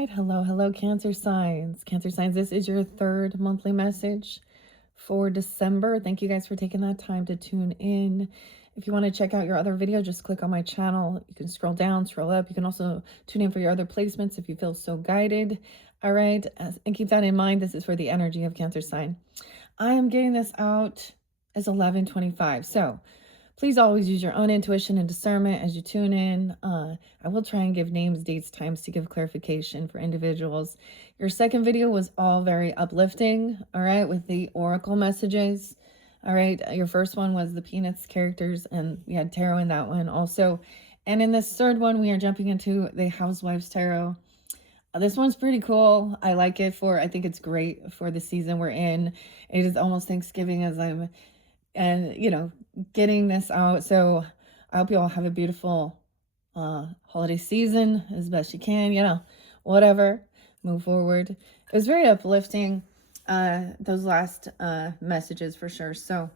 right. Hello, Cancer signs. Cancer signs, this is your third monthly message for December. Thank you guys for taking that time to tune in. If you want to check out your other video, just click on my channel. You can scroll down, scroll up. You can also tune in for your other placements if you feel so guided. All right. And keep that in mind. This is for the energy of Cancer sign. I am getting this out as 11:25. So please always use your own intuition and discernment as you tune in. I will try and give names, dates, times to give clarification for individuals. Your second video was all very uplifting, all right, with the oracle messages. All right, your first one was the Peanuts characters, and we had tarot in that one also. And in this third one, we are jumping into the Housewives Tarot. This one's pretty cool. I like it I think it's great for the season we're in. It is almost Thanksgiving and getting this out. So I hope you all have a beautiful holiday season as best you can, whatever, move forward. It was very uplifting, those last messages for sure. So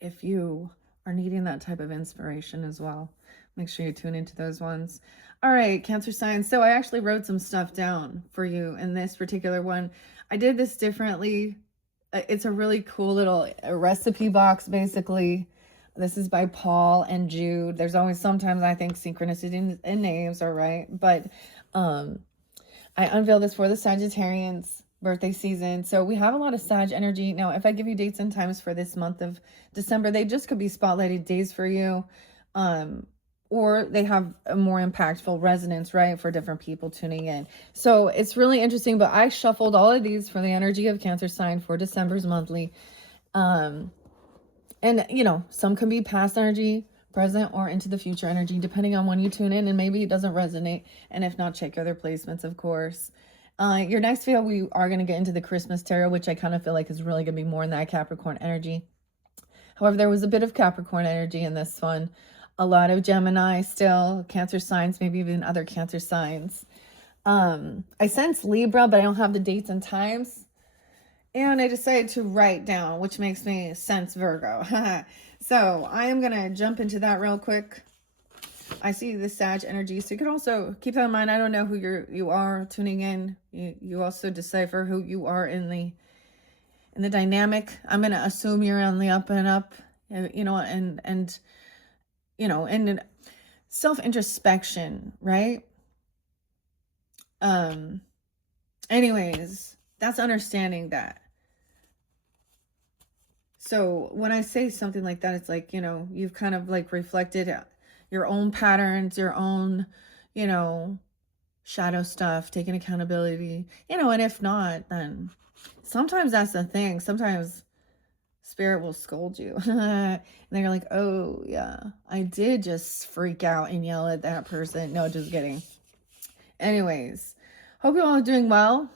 if you are needing that type of inspiration as well, make sure you tune into those ones. All right, Cancer signs. So I actually wrote some stuff down for you in this particular one. I did this differently. It's a really cool little recipe box, basically. This is by Paul and Jude. There's always sometimes I think synchronicity in names are right, but I unveiled this for the Sagittarians birthday season. So we have a lot of Sag energy. Now, if I give you dates and times for this month of December, they just could be spotlighted days for you. Or they have a more impactful resonance, right, for different people tuning in. So it's really interesting, but I shuffled all of these for the energy of Cancer sign for December's monthly. And, some can be past energy, present, or into the future energy, depending on when you tune in, and maybe it doesn't resonate. And if not, check your other placements, of course. Your next video, we are going to get into the Christmas tarot, which I kind of feel like is really going to be more in that Capricorn energy. However, there was a bit of Capricorn energy in this one. A lot of Gemini still, Cancer signs, maybe even other Cancer signs. I sense Libra, but I don't have the dates and times. And I decided to write down, which makes me sense Virgo. So I am going to jump into that real quick. I see the Sag energy, so you can also keep that in mind. I don't know who you are tuning in. You also decipher who you are in the dynamic. I'm going to assume you're on the up and up, and self-introspection, right? Anyways, that's understanding that. So when I say something like that, it's like, you've kind of like reflected your own patterns, your own, shadow stuff, taking accountability, and if not, then sometimes that's the thing. Sometimes Spirit will scold you. And then you're like, oh, yeah, I did just freak out and yell at that person. No, just kidding. Anyways, hope you all are doing well.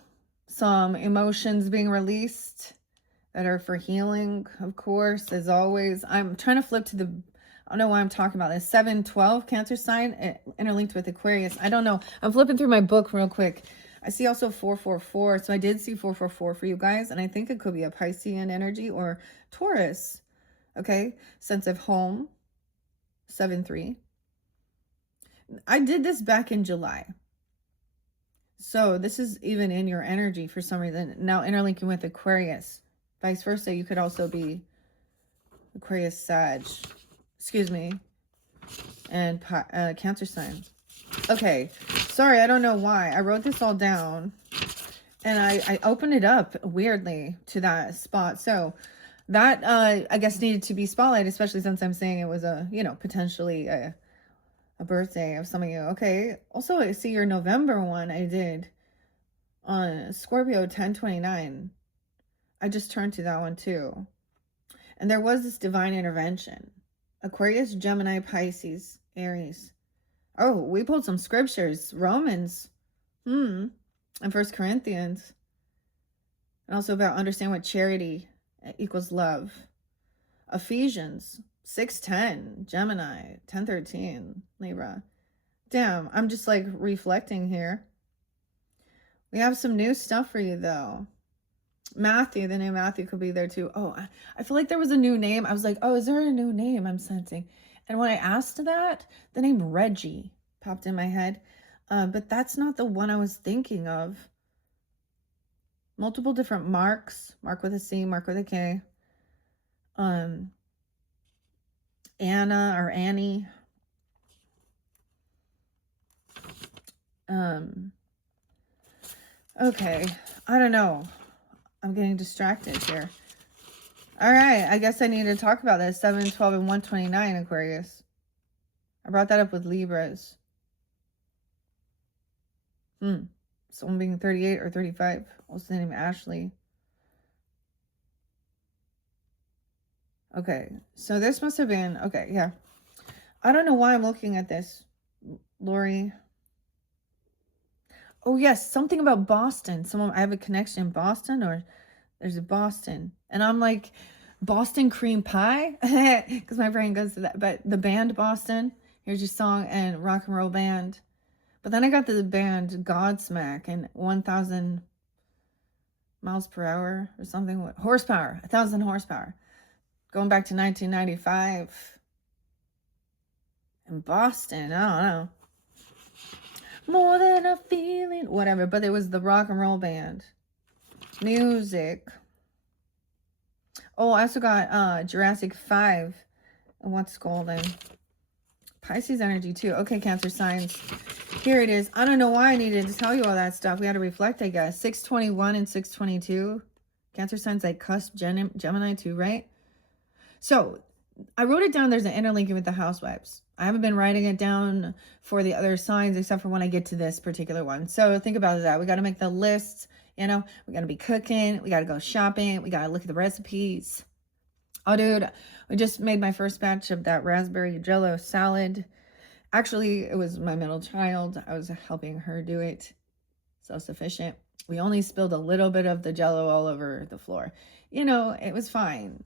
Some emotions being released that are for healing, of course, as always. I'm trying to flip to I don't know why I'm talking about this. 7/12 Cancer sign interlinked with Aquarius. I don't know. I'm flipping through my book real quick. I see also 444. So I did see 444 for you guys. And I think it could be a Piscean energy or Taurus. Okay. Sense of home. 7/3. I did this back in July. So this is even in your energy for some reason. Now interlinking with Aquarius. Vice versa. You could also be Aquarius, Sag. Excuse me. And Cancer sign. Okay, sorry, I don't know why. I wrote this all down and I opened it up weirdly to that spot. So that, I guess, needed to be spotlighted, especially since I'm saying it was potentially a birthday of some of you. Okay, also I see your November one I did on Scorpio 10/29. I just turned to that one too. And there was this divine intervention. Aquarius, Gemini, Pisces, Aries. Oh, we pulled some scriptures. Romans. And 1 Corinthians. And also about understand what charity equals love. Ephesians 6:10. Gemini 10:13. Libra. Damn, I'm just like reflecting here. We have some new stuff for you though. Matthew, the name Matthew could be there too. Oh, I feel like there was a new name. I was like, oh, is there a new name I'm sensing? And when I asked that, the name Reggie popped in my head. But that's not the one I was thinking of. Multiple different marks. Mark with a C, mark with a K. Anna or Annie. Okay. I don't know. I'm getting distracted here. All right. I guess I need to talk about this. 7, 12, and 129 Aquarius. I brought that up with Libras. Someone being 38 or 35. What's the name? Ashley. Okay. So this must have been... Okay, yeah. I don't know why I'm looking at this, Lori. Oh, yes. Something about Boston. I have a connection in Boston, or there's a Boston. And I'm like, Boston cream pie? Because my brain goes to that. But the band Boston, here's your song, and rock and roll band. But then I got the band Godsmack and 1,000 miles per hour or something. What horsepower? 1,000 horsepower. Going back to 1995. In Boston, I don't know. More than a feeling, whatever. But it was the rock and roll band. Music. Oh, I also got Jurassic 5 and What's Golden. Pisces energy too. Okay, Cancer signs. Here it is. I don't know why I needed to tell you all that stuff. We had to reflect, I guess. 621 and 622. Cancer signs like cusp Gemini too, right? So I wrote it down. There's an interlinking with the housewives. I haven't been writing it down for the other signs except for when I get to this particular one. So think about that. We got to make the lists. You know, we got to be cooking. We got to go shopping. We got to look at the recipes. Oh, dude, we just made my first batch of that raspberry jello salad. Actually, it was my middle child. I was helping her do it. Self-sufficient. We only spilled a little bit of the jello all over the floor. You know, it was fine.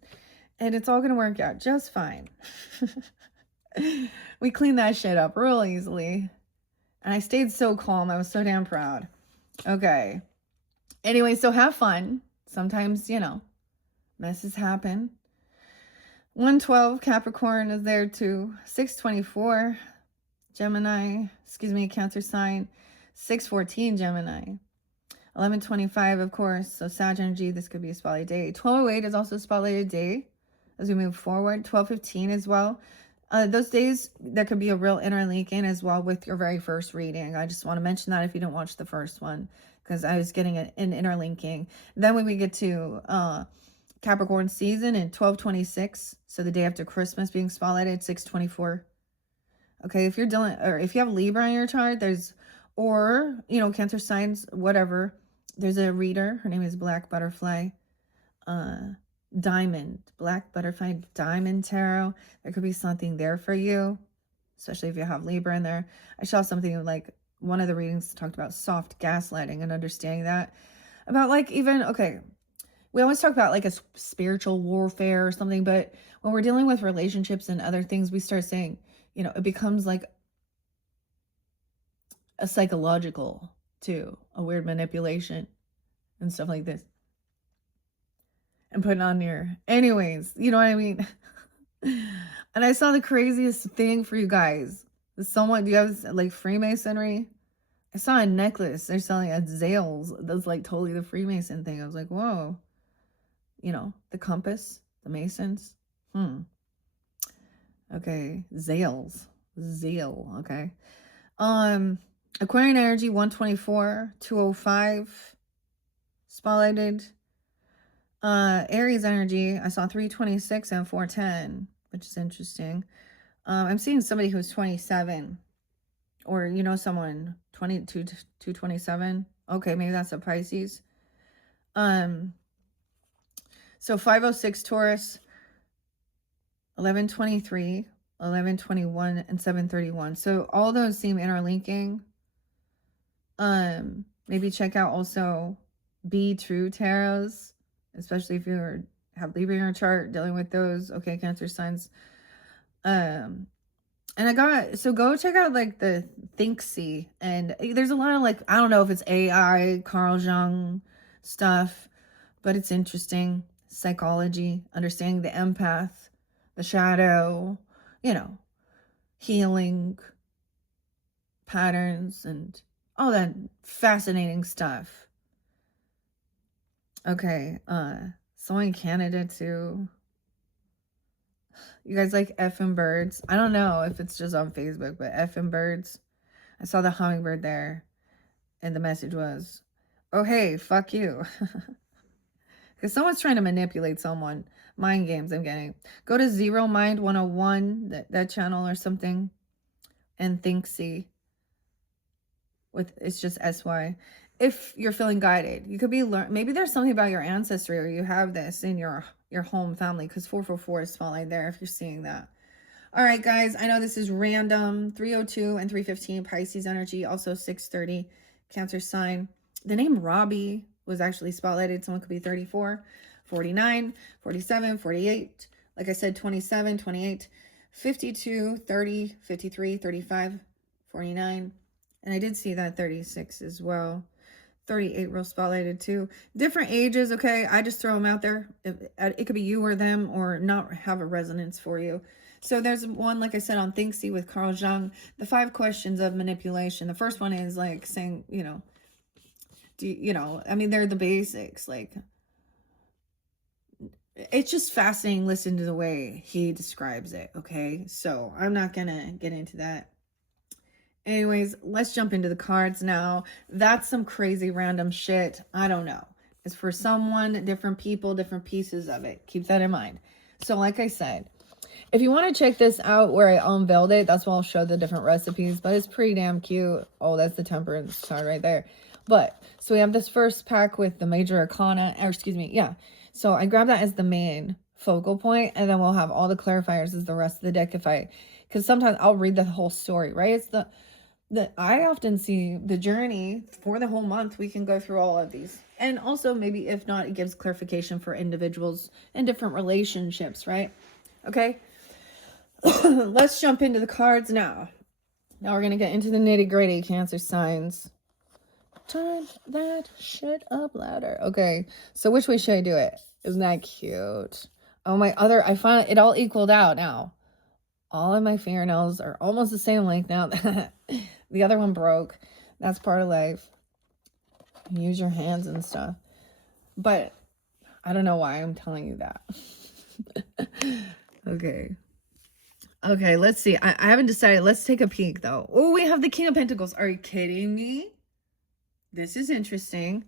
And it's all going to work out just fine. We cleaned that shit up real easily. And I stayed so calm. I was so damn proud. Okay. Anyway, so have fun. Sometimes, you know, messes happen. 112 Capricorn is there too. 624 Gemini, Cancer sign. 614 Gemini. 1125, of course. So Sag energy, this could be a spotlight day. 1208 is also a spotlighted day as we move forward. 1215 as well. Those days, there could be a real interlinking as well with your very first reading. I just want to mention that if you didn't watch the first one, because I was getting an interlinking. Then when we get to Capricorn season in 1226, so the day after Christmas being spotlighted, 624. Okay, if you're dealing, or if you have Libra in your chart, or, you know, Cancer signs, whatever, there's a reader. Her name is Black Butterfly. Diamond, Black Butterfly Diamond Tarot. There could be something there for you, especially if you have Libra in there. I saw something like one of the readings talked about soft gaslighting and understanding that. About like even, okay, we always talk about like a spiritual warfare or something, but when we're dealing with relationships and other things, we start saying, you know, it becomes like a psychological too, a weird manipulation and stuff like this. And putting on your, anyways, you know what I mean? And I saw the craziest thing for you guys. Do you have like Freemasonry? I saw a necklace they're selling at Zales that's like totally the Freemason thing. I was like, whoa. You know, the compass, the Masons. Okay, Zales. Zeal, okay. Aquarian energy 124, 205 spotlighted. Aries energy, I saw 326 and 410, which is interesting. I'm seeing somebody who's 27, or you know, someone 22 to 27. Okay, maybe that's a Pisces. So 506 Taurus, 1123, 1121, and 731. So all those seem interlinking. Maybe check out also Be True tarots, especially if you have Libra in your chart, dealing with those. Okay, Cancer signs. And so go check out like the Thinksy, and there's a lot of like, I don't know if it's AI, Carl Jung stuff, but it's interesting. Psychology, understanding the empath, the shadow, you know, healing, patterns and all that fascinating stuff. Okay, someone in Canada too. You guys like effing birds? I don't know if it's just on Facebook, but effing birds. I saw the hummingbird there, and the message was, oh, hey, fuck you. Because someone's trying to manipulate someone. Mind games I'm getting. Go to Zero Mind 101, that channel or something, and think see. It's just SY. If you're feeling guided, you could be maybe there's something about your ancestry, or you have this in your home family, because 444 is spotlight there if you're seeing that. All right, guys, I know this is random. 302 and 315 Pisces energy, also 630 Cancer sign. The name Robbie was actually spotlighted. Someone could be 34, 49, 47, 48. Like I said, 27, 28, 52, 30, 53, 35, 49. And I did see that 36 as well. 38 real spotlighted too. Different ages, okay? I just throw them out there. It could be you or them, or not have a resonance for you. So there's one, like I said, on Think See with Carl Jung, the 5 questions of manipulation. The first one is like saying, I mean, they're the basics. Like, it's just fascinating. Listen to the way he describes it, okay? So I'm not going to get into that. Anyways, let's jump into the cards now. That's some crazy random shit. I don't know. It's for someone, different people, different pieces of it. Keep that in mind. So like I said, if you want to check this out where I unveiled it, that's why I'll show the different recipes. But it's pretty damn cute. Oh, that's the Temperance card right there. But, so we have this first pack with the Major Arcana. Or excuse me, yeah. So I grabbed that as the main focal point. And then we'll have all the clarifiers as the rest of the deck because sometimes I'll read the whole story, right? It's I often see the journey for the whole month. We can go through all of these. And also maybe if not, it gives clarification for individuals and different relationships, right? Okay. Let's jump into the cards now. Now we're going to get into the nitty gritty, Cancer signs. Turn that shit up louder. Okay. So which way should I do it? Isn't that cute? Oh, I find it all equaled out now. All of my fingernails are almost the same length now. The other one broke. That's part of life. Use your hands and stuff. But I don't know why I'm telling you that. Okay, let's see. I haven't decided. Let's take a peek, though. Oh, we have the King of Pentacles. Are you kidding me? This is interesting.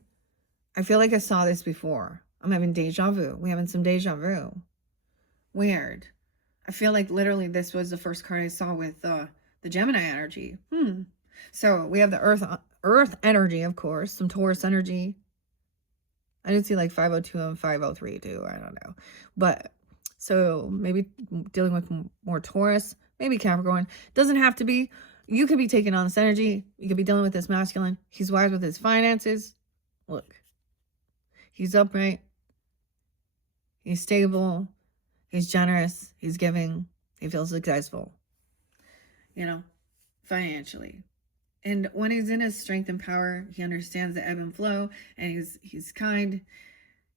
I feel like I saw this before. I'm having deja vu. We're having some deja vu. Weird. I feel like literally this was the first card I saw with the Gemini energy. So we have the Earth energy, of course. Some Taurus energy. I did see like 502 and 503 too. I don't know. But so maybe dealing with more Taurus. Maybe Capricorn. Doesn't have to be. You could be taking on this energy. You could be dealing with this masculine. He's wise with his finances. Look. He's upright. He's stable. He's generous. He's giving. He feels successful. Financially. And when he's in his strength and power, he understands the ebb and flow. And he's kind.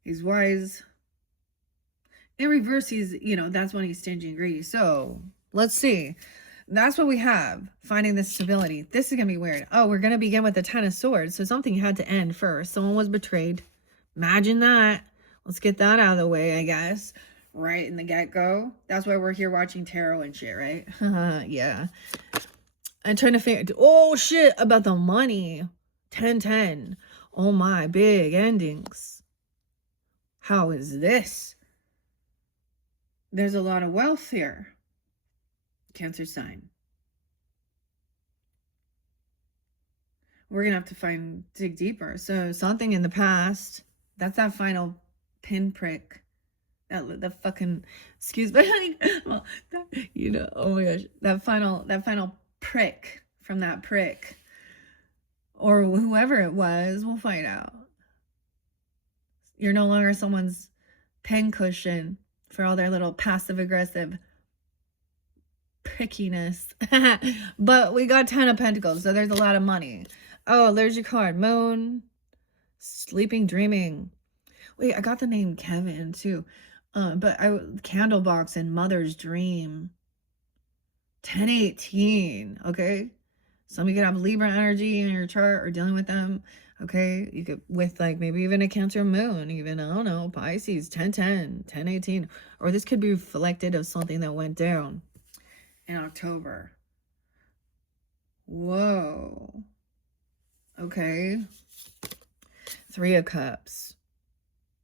He's wise. In reverse, that's when he's stingy and greedy. So, let's see. That's what we have. Finding this stability. This is going to be weird. Oh, we're going to begin with the 10 of Swords. So, something had to end first. Someone was betrayed. Imagine that. Let's get that out of the way, I guess. Right in the get-go. That's why we're here watching tarot and shit, right? Yeah. I'm trying to figure... Oh, shit. About the money. 10-10. Oh, my. Big endings. How is this? There's a lot of wealth here. Cancer sign. We're going to have to dig deeper. So something in the past, that's that final pinprick. The fucking, excuse me, honey. Well, oh my gosh. That final prick from that prick. Or whoever it was, we'll find out. You're no longer someone's pincushion for all their little passive-aggressive prickiness. But we got 10 of Pentacles, so there's a lot of money. Oh, there's your card. Moon. Sleeping, dreaming. Wait, I got the name Kevin, too. But Candlebox and Mother's Dream. 1018, okay? Somebody could have Libra energy in your chart or dealing with them. Okay, you could, with like maybe even a Cancer moon, even, I don't know, Pisces, 10-10, 10-18. Or this could be reflected of something that went down in October. Whoa. Okay. 3 of Cups.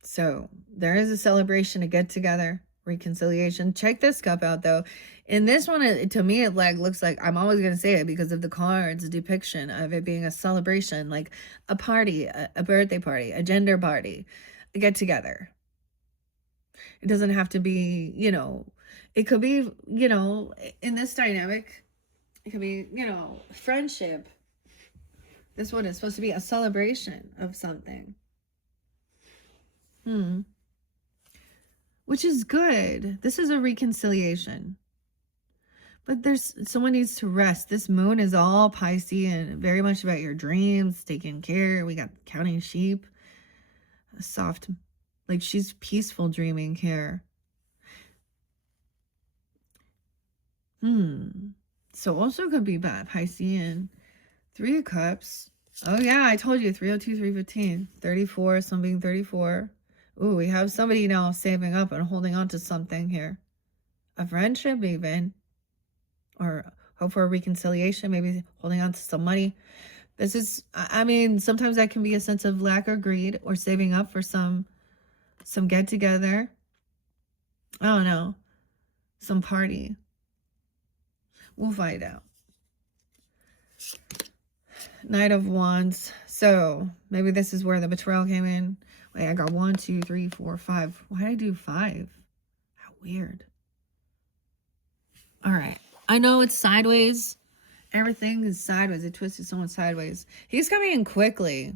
So there is a celebration, a get together, reconciliation. Check this cup out though. In this one, to me, it like looks like, I'm always going to say it because of the cards depiction of it being a celebration, like a party, a birthday party, a gender party, a get together. It doesn't have to be, you know, it could be, you know, in this dynamic, it could be, you know, friendship. This one is supposed to be a celebration of something. Which is good. This is a reconciliation. But someone needs to rest. This moon is all Pisces and very much about your dreams, taking care. We got counting sheep. A soft, like she's peaceful dreaming here. So also could be bad Piscean. 3 of Cups. Oh yeah, I told you 302, 315, 34, something 34. Ooh, we have somebody now saving up and holding on to something here. A friendship even. Or hope for a reconciliation, maybe holding on to some money. This is, I mean, sometimes that can be a sense of lack or greed or saving up for some get together. I don't know. Some party. We'll find out. Knight of Wands. So maybe this is where the betrayal came in. Wait, I got 1, 2, 3, 4, 5. Why did I do 5? How weird. All right. I know it's sideways. Everything is sideways. I twisted someone sideways. He's coming in quickly.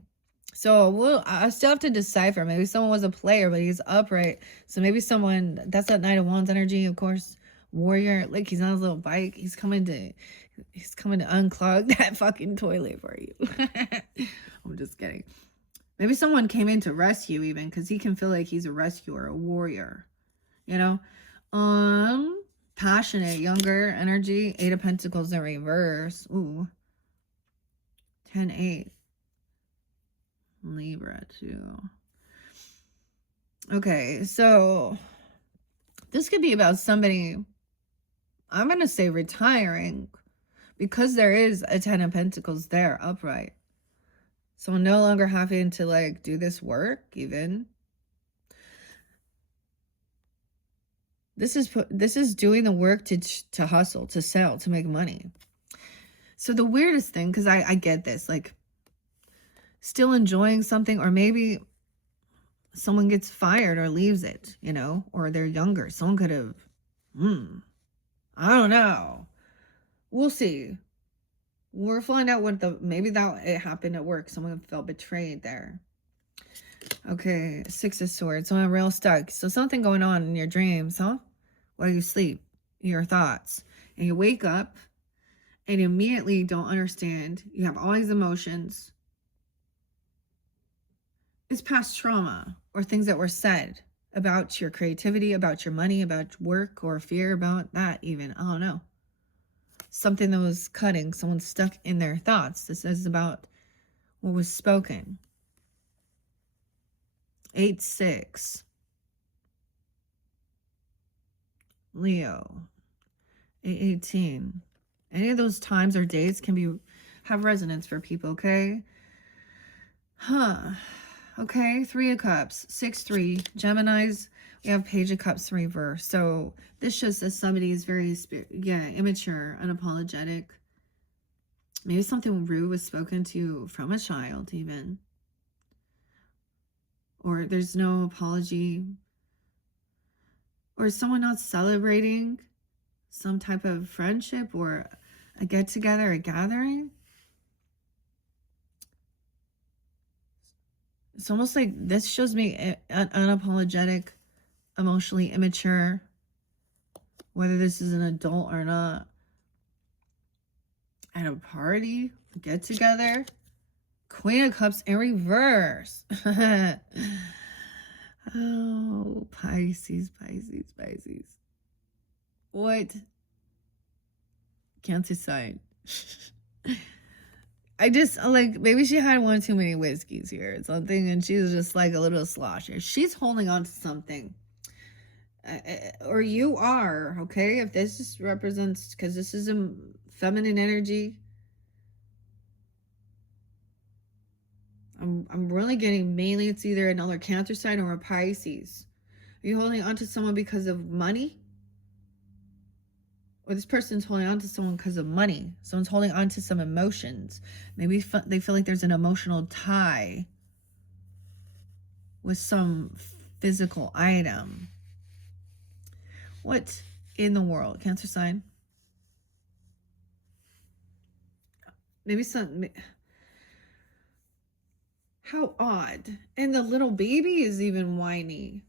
So I still have to decipher. Maybe someone was a player, but he's upright. So maybe someone, that's that Knight of Wands energy, of course. Warrior, like he's on his little bike. He's coming to unclog that fucking toilet for you. I'm just kidding. Maybe someone came in to rescue even, because he can feel like he's a rescuer, a warrior. You know? Passionate, younger energy. 8 of Pentacles in reverse. Ooh. 10-8. Libra too. Okay, so this could be about somebody, I'm going to say retiring, because there is a 10 of Pentacles there upright. So no longer having to like do this work even. This is doing the work to hustle, to sell, to make money. So the weirdest thing, because I get this, like still enjoying something, or maybe someone gets fired or leaves it, you know, or they're younger. Someone could have, I don't know. We'll see. We'll find out what maybe that it happened at work. Someone felt betrayed there. Okay, 6 of Swords. So I'm real stuck. So something going on in your dreams, huh? While you sleep, your thoughts. And you wake up and you immediately don't understand. You have all these emotions. It's past trauma or things that were said about your creativity, about your money, about work, or fear about that even. I don't know. Something that was cutting, someone stuck in their thoughts. This is about what was spoken. 8-6. Leo. 8-18. Any of those times or dates can have resonance for people, okay? Okay, 3 of Cups. 6-3. Geminis, we have Page of Cups in reverse. So this shows that somebody is very, immature, unapologetic. Maybe something rude was spoken to from a child even. Or there's no apology. Or someone not celebrating some type of friendship or a get-together, a gathering. It's almost like this shows me unapologetic, emotionally immature, whether this is an adult or not. At a party, get-together. Queen of Cups in reverse. Oh, Pisces, Pisces, Pisces. What? Cancer sign. I just like, maybe she had one too many whiskeys here or something, and she's just like a little slosher. She's holding on to something. Or you are, okay? If this just represents, because this is a feminine energy, I'm really getting mainly it's either another Cancer sign or a Pisces. Are you holding on to someone because of money? Or this person's holding on to someone because of money. Someone's holding on to some emotions. Maybe they feel like there's an emotional tie with some physical item. What in the world? Cancer sign? Maybe some... How odd. And the little baby is even whiny.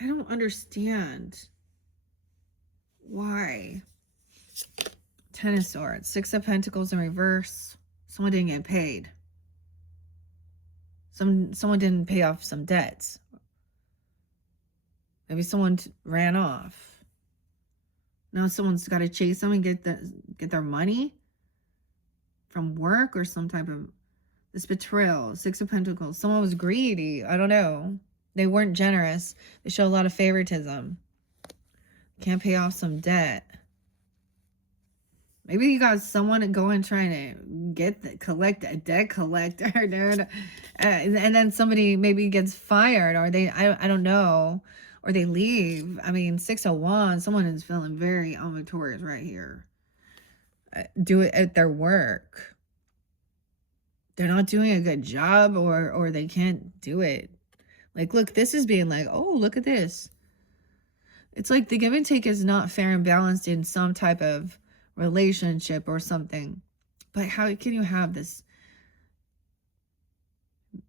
I don't understand. Why? Ten of Swords. Six of Pentacles in reverse. Someone didn't get paid. Someone didn't pay off some debts. Maybe someone ran off. Now someone's got to chase them and get their money from work or some type of... This betrayal. Six of Pentacles. Someone was greedy. I don't know. They weren't generous. They show a lot of favoritism. Can't pay off some debt. Maybe you got someone going trying to collect a debt collector, dude. And then somebody maybe gets fired, or I don't know, or they leave. I mean, 6 of Wands, someone is feeling very unvictorious right here. Do it at their work. They're not doing a good job, or they can't do it. Like, look, this is being like, oh, look at this. It's like the give and take is not fair and balanced in some type of relationship or something. But how can you have this?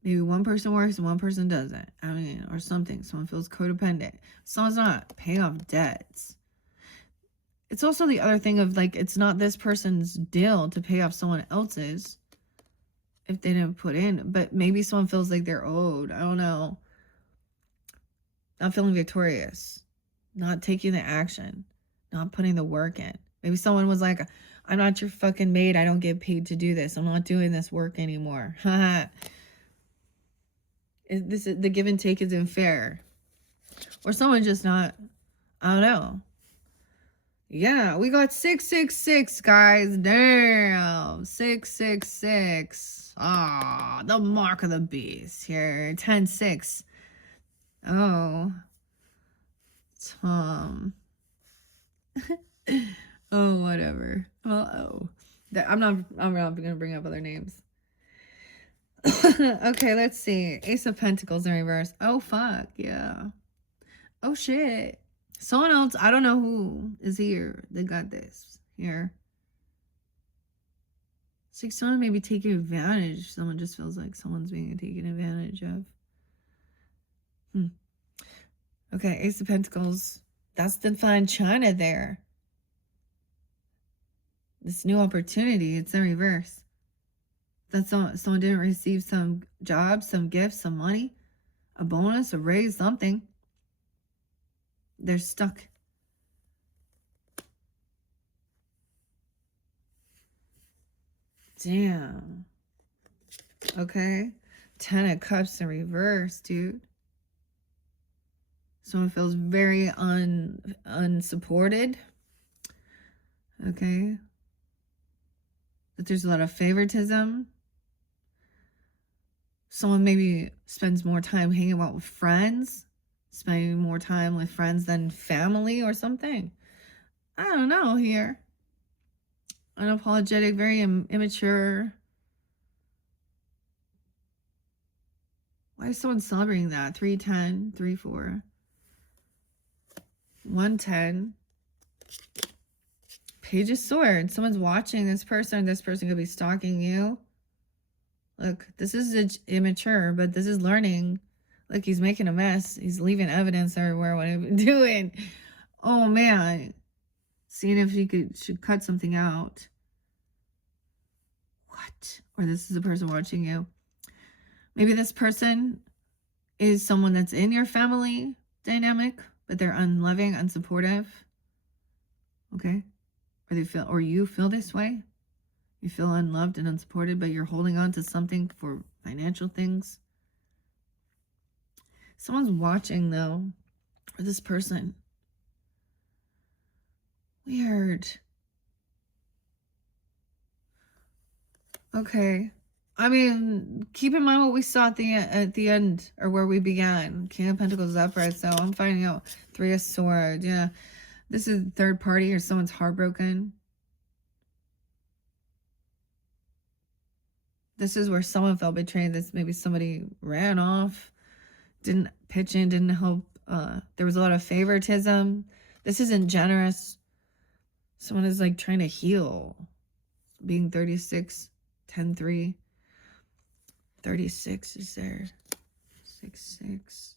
Maybe one person works and one person doesn't. I mean, or something. Someone feels codependent. Someone's not paying off debts. It's also the other thing of like, it's not this person's deal to pay off someone else's if they didn't put in. But maybe someone feels like they're owed. I don't know. Not feeling victorious. Not taking the action. Not putting the work in. Maybe someone was like, I'm not your fucking maid. I don't get paid to do this. I'm not doing this work anymore. The give and take isn't fair. Or someone just not, I don't know. Yeah, we got 666, guys. Damn. 666. Ah, the mark of the beast here. 10-6. Oh. Tom. Oh, whatever. Well, oh. I'm not gonna bring up other names. Okay, let's see. Ace of Pentacles in reverse. Oh, fuck. Yeah. Oh, shit. Someone else, I don't know who is here. They got this here. It's like someone may be taking advantage. Someone just feels like someone's being taken advantage of. Okay, Ace of Pentacles. That's the fine china there. This new opportunity, it's in reverse. That someone didn't receive some job, some gifts, some money, a bonus, a raise, something. They're stuck. Damn. Okay. 10 of Cups in reverse, dude. Someone feels very unsupported. Okay. That there's a lot of favoritism. Someone maybe spends more time hanging out with friends. Spending more time with friends than family or something. I don't know here. Unapologetic, very immature. Why is someone celebrating that? 310, 34. 110. Page of Swords. Someone's watching this person. This person could be stalking you. Look, this is immature, but this is learning. Look, he's making a mess. He's leaving evidence everywhere. What he's doing. Oh, man. Seeing if he should cut something out. What? Or this is a person watching you. Maybe this person is someone that's in your family dynamic, but they're unloving, unsupportive. Okay? Or you feel this way. You feel unloved and unsupported, but you're holding on to something for financial things. Someone's watching, though, for this person. Weird. Okay. I mean, keep in mind what we saw at the end, or where we began. King of Pentacles upright, so I'm finding out. Three of Swords, yeah. This is third party, or someone's heartbroken. This is where someone felt betrayed. This maybe somebody ran off, didn't pitch in, didn't help. There was a lot of favoritism. This isn't generous. Someone is like trying to heal. Being 36, 10-3. 36 is there. 6-6.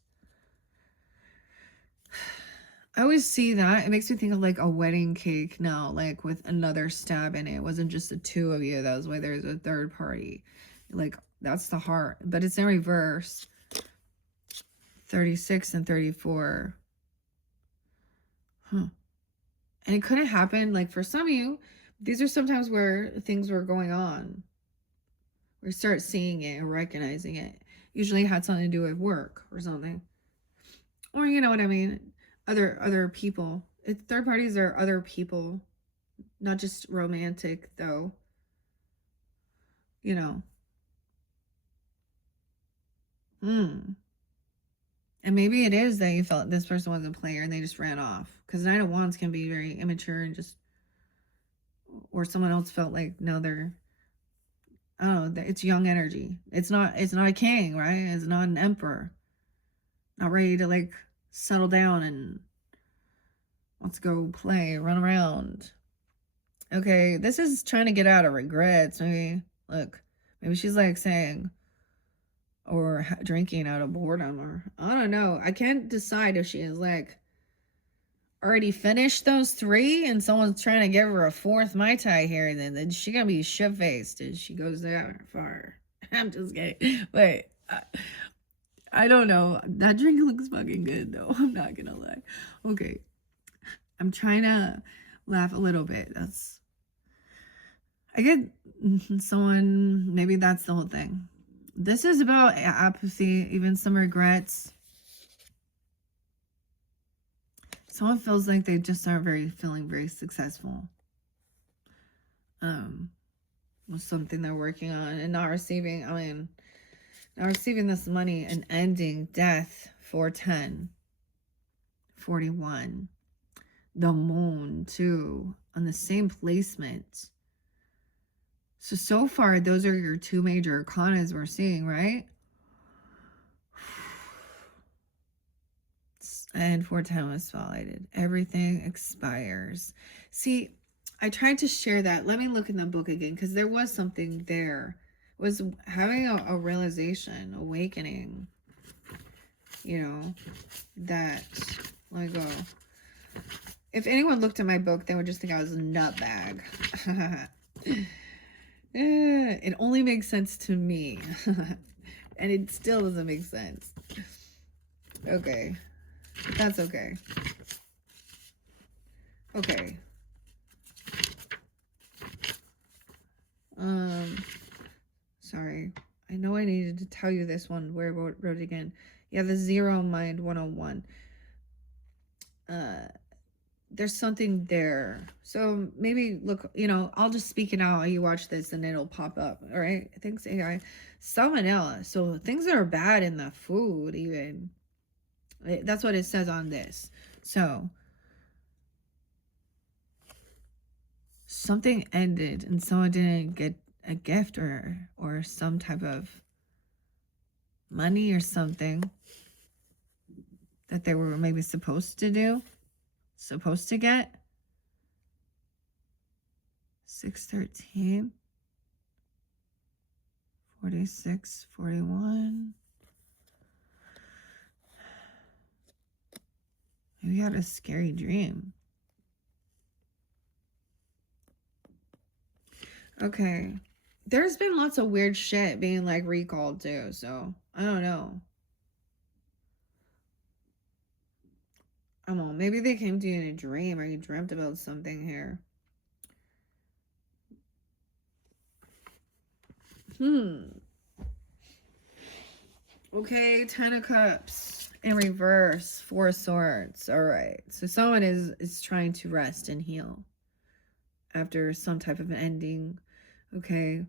I always see that. It makes me think of like a wedding cake now, like with another stab in it. It wasn't just the two of you. That was why there's a third party. Like, that's the heart. But it's in reverse. 36 and 34. And it couldn't happen. Like, for some of you, these are sometimes where things were going on. We start seeing it and recognizing it. Usually it had something to do with work or something. Or, you know what I mean? Other people. Third parties are other people. Not just romantic, though. You know. And maybe it is that you felt this person was a player and they just ran off. Because Knight of Wands can be very immature and just... Or someone else felt like, no, they're... Oh, it's young energy. It's not a king, right? It's not an emperor. Not ready to, like, settle down and... Let's go play, run around. Okay, this is trying to get out of regrets. Maybe, look, maybe she's like saying, or drinking out of boredom, or I don't know. I can't decide if she is like already finished those three and someone's trying to give her a fourth Mai Tai here. Then she gonna be shit-faced if she goes that far. I'm just kidding. Wait, I don't know. That drink looks fucking good, though. I'm not gonna lie. Okay. I'm trying to laugh a little bit. I get someone, maybe that's the whole thing. This is about apathy, even some regrets. Someone feels like they just aren't feeling very successful. With something they're working on and not receiving, not receiving this money and ending, death, 410, 41. The moon too, on the same placement. So far, those are your two major arcanas we're seeing, right? And 410 was spotlighted. Everything expires. See, I tried to share that. Let me look in the book again, because there was something there. It was having a realization, awakening, you know, that, let me go. If anyone looked at my book, they would just think I was a nutbag. It only makes sense to me. And it still doesn't make sense. Okay. That's okay. Okay. Sorry. I know I needed to tell you this one. Where I wrote it again. Yeah, the Zero Mind 101. There's something there. So maybe look, you know, I'll just speak it out while you watch this and it'll pop up. All right. Thanks, AI. Salmonella. So things that are bad in the food, even. That's what it says on this. So something ended and someone didn't get a gift or some type of money or something that they were maybe supposed to get. 613, 46, 41. Maybe you had a scary dream. Okay. There's been lots of weird shit being like recalled too, so I don't know. I don't know. Maybe they came to you in a dream or you dreamt about something here. Okay, 10 of Cups in reverse, 4 of Swords. All right. So someone is trying to rest and heal after some type of an ending. Okay.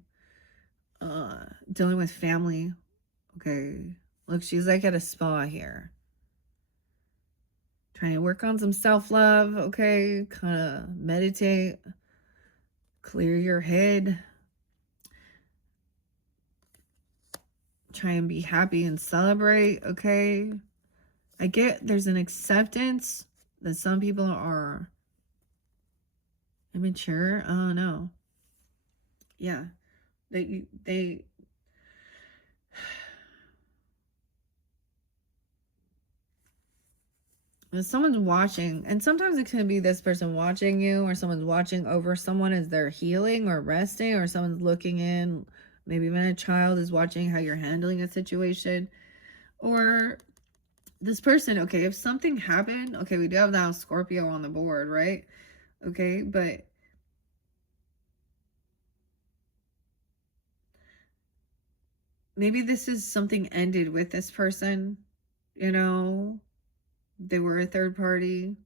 Dealing with family. Okay. Look, she's like at a spa here. Trying to work on some self-love, okay? Kind of meditate. Clear your head. Try and be happy and celebrate, okay? I get there's an acceptance that some people are immature. I don't know. Yeah. They if someone's watching, and sometimes it can be this person watching you, or someone's watching over someone as they're healing or resting, or someone's looking in. Maybe even a child is watching how you're handling a situation. Or this person, okay, if something happened, okay, we do have now Scorpio on the board, right? Okay, but maybe this is something ended with this person, you know, they were a third party,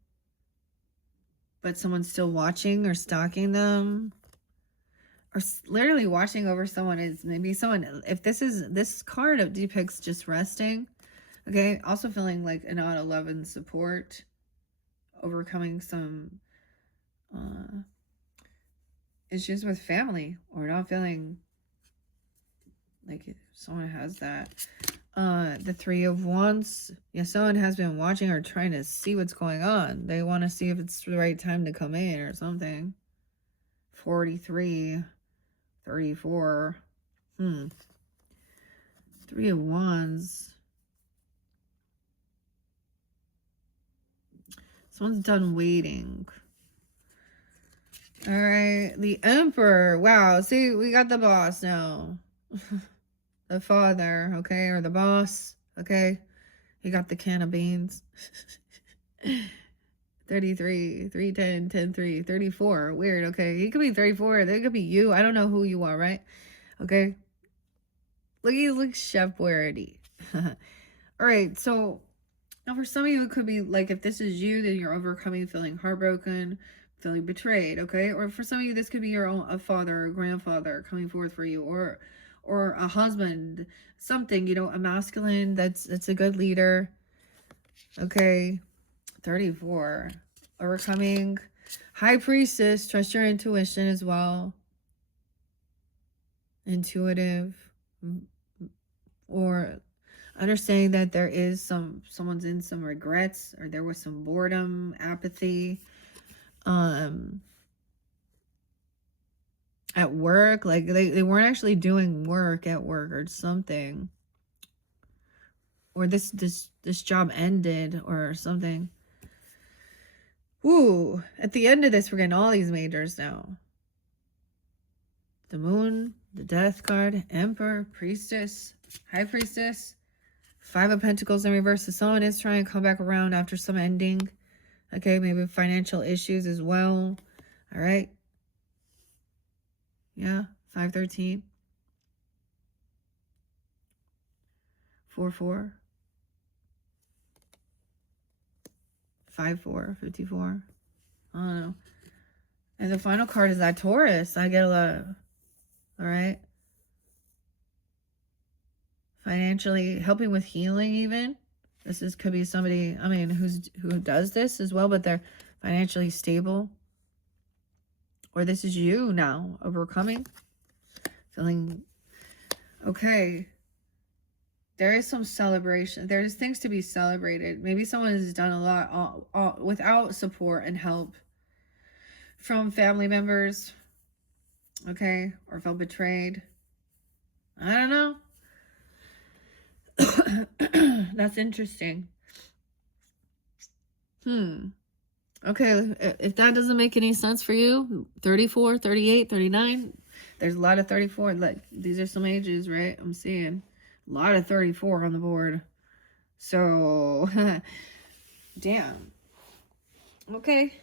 but someone's still watching or stalking them, or literally watching over someone. Is maybe someone, if this card depicts just resting, okay, also feeling like an odd 11 support, overcoming some issues with family, or not feeling like someone has that. The 3 of Wands. Yeah, someone has been watching or trying to see what's going on. They want to see if it's the right time to come in or something. 43, 34. 3 of Wands. Someone's done waiting. All right, the Emperor. Wow, see, we got the boss now. The father, okay, or the boss, okay. He got the can of beans. 33, 310, 10, 3, 34. Weird, okay. He could be 34. They could be you. I don't know who you are, right? Okay. Look, he looks chef worthy. All right, so now for some of you, it could be like if this is you, then you're overcoming feeling heartbroken, feeling betrayed, okay? Or for some of you, this could be your own a father or grandfather coming forth for you, or a husband, something, you know, a masculine that's a good leader. Okay. 34. Overcoming. High Priestess. Trust your intuition as well. Intuitive. Or understanding that there is someone's in some regrets, or there was some boredom, apathy. At work, like they weren't actually doing work at work or something. Or this job ended or something. Ooh, at the end of this, we're getting all these majors now. The Moon, the Death card, Emperor, Priestess, High Priestess, 5 of Pentacles in reverse. So someone is trying to come back around after some ending. Okay, maybe financial issues as well. All right. Yeah, 513. 44. 54, 54. I don't know. And the final card is that Taurus. I get a lot of, all right. Financially helping with healing even. This could be somebody, I mean, who does this as well, but they're financially stable. Or this is you now, overcoming. Feeling okay. There is some celebration. There's things to be celebrated. Maybe someone has done a lot without support and help from family members. Okay. Or felt betrayed. I don't know. That's interesting. Okay, if that doesn't make any sense for you, 34, 38, 39, there's a lot of 34. Like, these are some ages, right? I'm seeing a lot of 34 on the board. So, damn. Okay.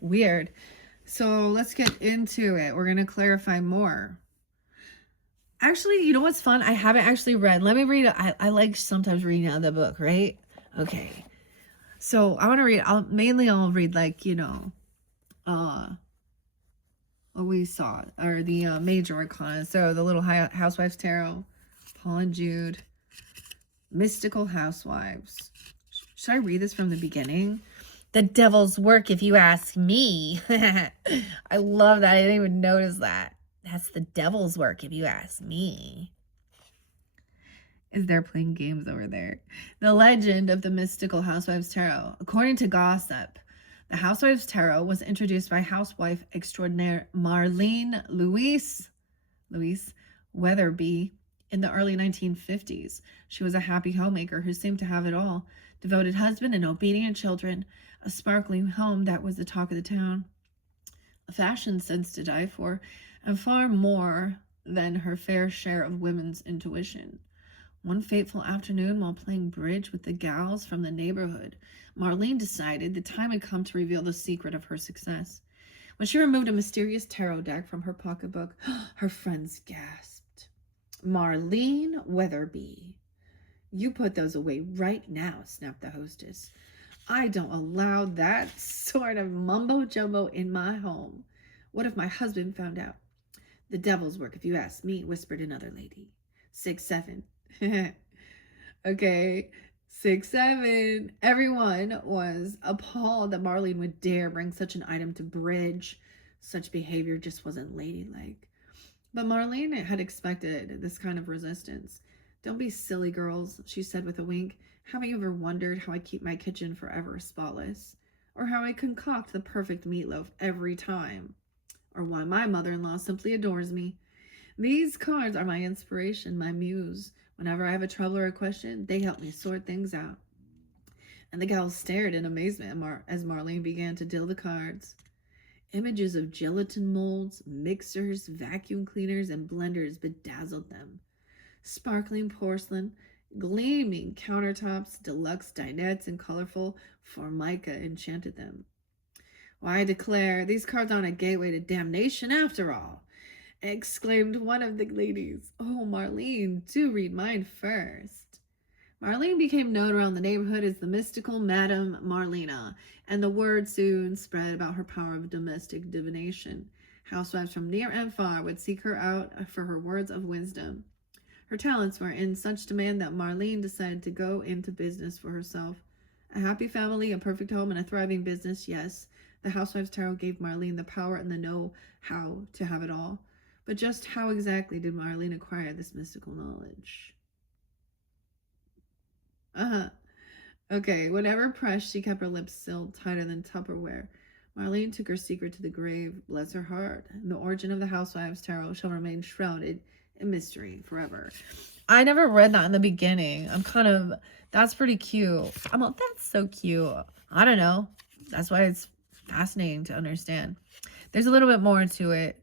Weird. So, let's get into it. We're going to clarify more. Actually, you know what's fun? I haven't actually read. Let me read. I like sometimes reading out of the book, right? Okay. So I want to read. I'll read like, what we saw, or the major arcana. So the Little Housewives Tarot, Paul and Jude, Mystical Housewives. Should I read this from the beginning? The devil's work, if you ask me. I love that. I didn't even notice that. That's the devil's work, if you ask me. Is they're playing games over there. The legend of the Mystical Housewives Tarot. According to gossip, the Housewives Tarot was introduced by housewife extraordinaire Marlene Louise Weatherby in the early 1950s. She was a happy homemaker who seemed to have it all: devoted husband and obedient children, a sparkling home that was the talk of the town, a fashion sense to die for, and far more than her fair share of women's intuition. One fateful afternoon, while playing bridge with the gals from the neighborhood, Marlene decided the time had come to reveal the secret of her success. When she removed a mysterious tarot deck from her pocketbook, her friends gasped. "Marlene Weatherby, you put those away right now," snapped the hostess. "I don't allow that sort of mumbo-jumbo in my home. What if my husband found out?" "The devil's work, if you ask me," whispered another lady. 6-7. Okay, 6-7. Everyone was appalled that Marlene would dare bring such an item to bridge. Such behavior just wasn't ladylike. But Marlene had expected this kind of resistance. "Don't be silly, girls," she said with a wink. "Haven't you ever wondered how I keep my kitchen forever spotless? Or how I concoct the perfect meatloaf every time? Or why my mother-in-law simply adores me? These cards are my inspiration, my muse. Whenever I have a trouble or a question, they help me sort things out." And the gals stared in amazement as Marlene began to deal the cards. Images of gelatin molds, mixers, vacuum cleaners, and blenders bedazzled them. Sparkling porcelain, gleaming countertops, deluxe dinettes, and colorful formica enchanted them. "Why, I declare, these cards aren't a gateway to damnation after all," exclaimed one of the ladies. "Oh, Marlene, do read mine first." Marlene became known around the neighborhood as the mystical Madame Marlena, and the word soon spread about her power of domestic divination. Housewives from near and far would seek her out for her words of wisdom. Her talents were in such demand that Marlene decided to go into business for herself. A happy family, a perfect home, and a thriving business. Yes, the Housewives Tarot gave Marlene the power and the know-how to have it all. But just how exactly did Marlene acquire this mystical knowledge? Okay, whenever pressed, she kept her lips sealed tighter than Tupperware. Marlene took her secret to the grave. Bless her heart. The origin of the Housewives Tarot shall remain shrouded in mystery forever. I never read that in the beginning. That's pretty cute. That's so cute. I don't know. That's why it's fascinating to understand. There's a little bit more to it.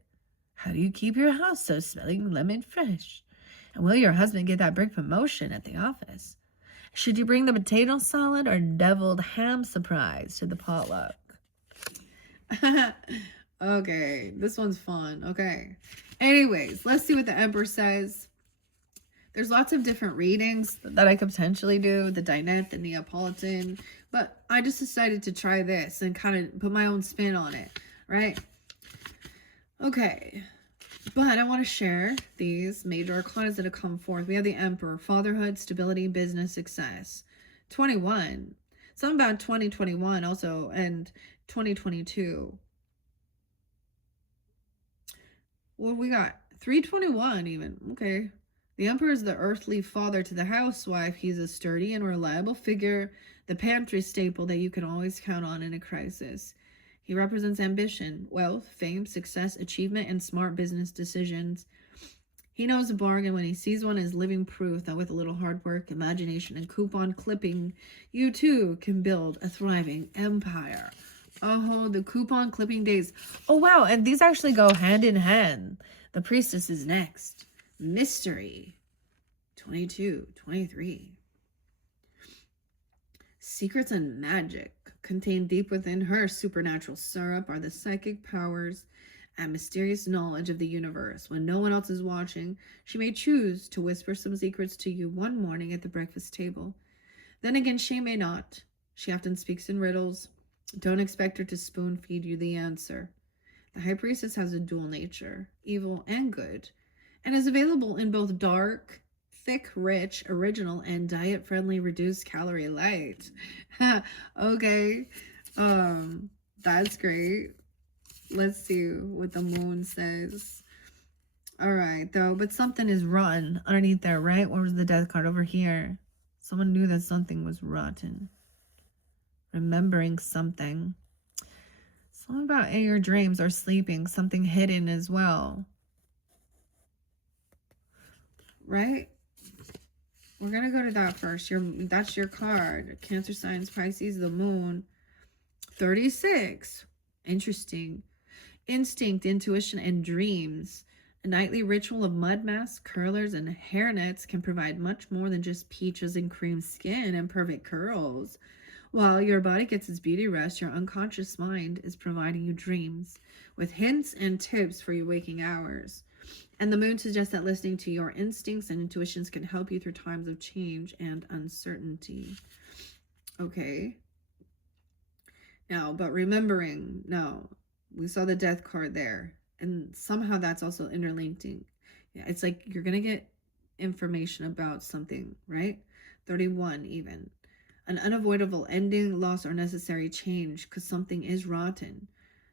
How do you keep your house so smelling lemon fresh? And will your husband get that big promotion at the office? Should you bring the potato salad or deviled ham surprise to the potluck? Okay, this one's fun. Okay. Anyways, let's see what the Emperor says. There's lots of different readings that I could potentially do. The dinette, the Neapolitan. But I just decided to try this and kind of put my own spin on it. Right? Okay. But I want to share these major arcanas that have come forth. We have the Emperor, fatherhood, stability, business, success. 21. Something about 2021 also, and 2022. Well, we got 321 even. Okay. The Emperor is the earthly father to the housewife. He's a sturdy and reliable figure, the pantry staple that you can always count on in a crisis. He represents ambition, wealth, fame, success, achievement, and smart business decisions. He knows a bargain when he sees one as living proof that with a little hard work, imagination, and coupon clipping, you too can build a thriving empire. Oh, the coupon clipping days. Oh, wow. And these actually go hand in hand. The Priestess is next. Mystery. 22, 23. Secrets and magic. Contained deep within her supernatural syrup are the psychic powers and mysterious knowledge of the universe. When no one else is watching, she may choose to whisper some secrets to you one morning at the breakfast table. Then again, she may not. She often speaks in riddles. Don't expect her to spoon feed you the answer. The High Priestess has a dual nature, evil and good, and is available in both dark, thick, rich, original, and diet-friendly, reduced calorie light. Okay. That's great. Let's see what the moon says. All right, though, but something is rotten underneath there, right? Where was the death card? Over here. Someone knew that something was rotten. Remembering something. Something about in your dreams or sleeping. Something hidden as well. Right? We're going to go to that first. That's your card. Cancer signs, Pisces, the moon. 36. Interesting. Instinct, intuition, and dreams. A nightly ritual of mud masks, curlers, and hairnets can provide much more than just peaches and cream skin and perfect curls. While your body gets its beauty rest, your unconscious mind is providing you dreams with hints and tips for your waking hours. And the moon suggests that listening to your instincts and intuitions can help you through times of change and uncertainty. Okay. Now, but remembering, no, we saw the death card there. And somehow that's also interlinking. Yeah, it's like you're going to get information about something, right? 31 even. An unavoidable ending, loss, or necessary change because something is rotten.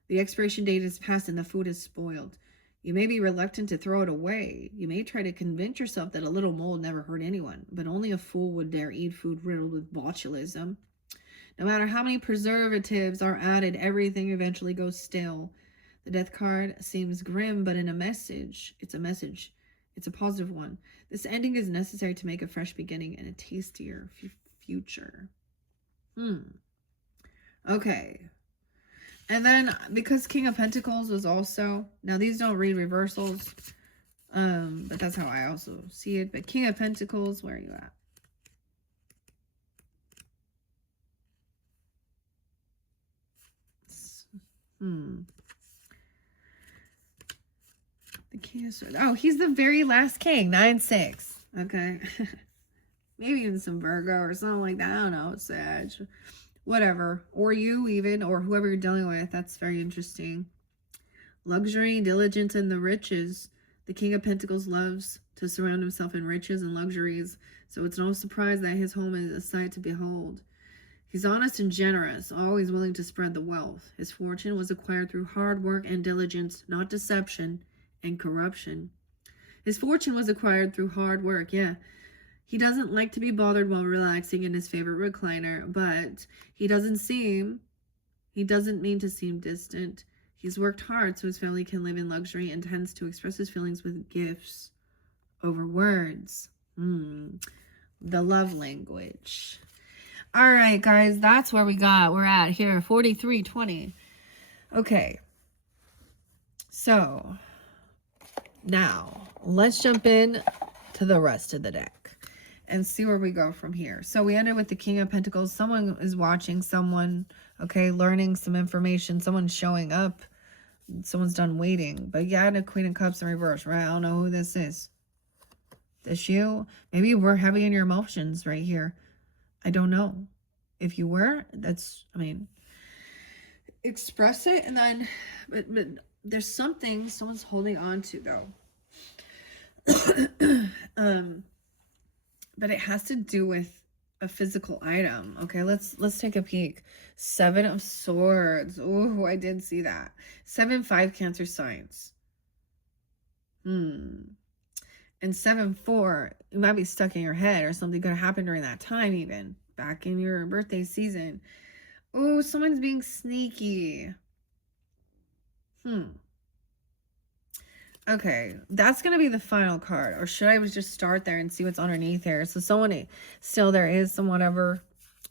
The expiration date is past and the food is spoiled. You may be reluctant to throw it away. You may try to convince yourself that a little mold never hurt anyone, but only a fool would dare eat food riddled with botulism. No matter how many preservatives are added, everything eventually goes stale. The death card seems grim, but in a message. It's a message. It's a positive one. This ending is necessary to make a fresh beginning and a tastier future. Okay. And then, because King of Pentacles was also... Now, these don't read reversals. But that's how I also see it. But King of Pentacles, where are you at? The King of Swords. Oh, he's the very last king. 9-6. Okay. Maybe even some Virgo or something like that. I don't know. It's Sag. Whatever. Or you even. Or whoever you're dealing with. That's very interesting. Luxury, diligence, and the riches. The King of Pentacles loves to surround himself in riches and luxuries. So it's no surprise that his home is a sight to behold. He's honest and generous, always willing to spread the wealth. His fortune was acquired through hard work and diligence, not deception and corruption. His fortune was acquired through hard work, yeah. He doesn't like to be bothered while relaxing in his favorite recliner, but he doesn't mean to seem distant. He's worked hard so his family can live in luxury and tends to express his feelings with gifts over words. The love language. All right, guys, that's where we're at here, 4320. Okay. So, now, let's jump in to the rest of the deck and see where we go from here. So, we ended with the King of Pentacles. Someone is watching someone, okay, learning some information. Someone's showing up. Someone's done waiting. But yeah, and a Queen of Cups in reverse, right? I don't know who this is. This you? Maybe we're heavy in your emotions right here. I don't know. If you were, that's, I mean, express it. And then, but there's something someone's holding on to, though. But it has to do with a physical item. Okay, let's take a peek. 7 of Swords. Oh, I did see that. 7-5 Cancer signs. And 7-4, you might be stuck in your head, or something could happen during that time, even back in your birthday season. Oh, someone's being sneaky. Okay, that's gonna be the final card, or should I just start there and see what's underneath here? So someone still, there is some whatever.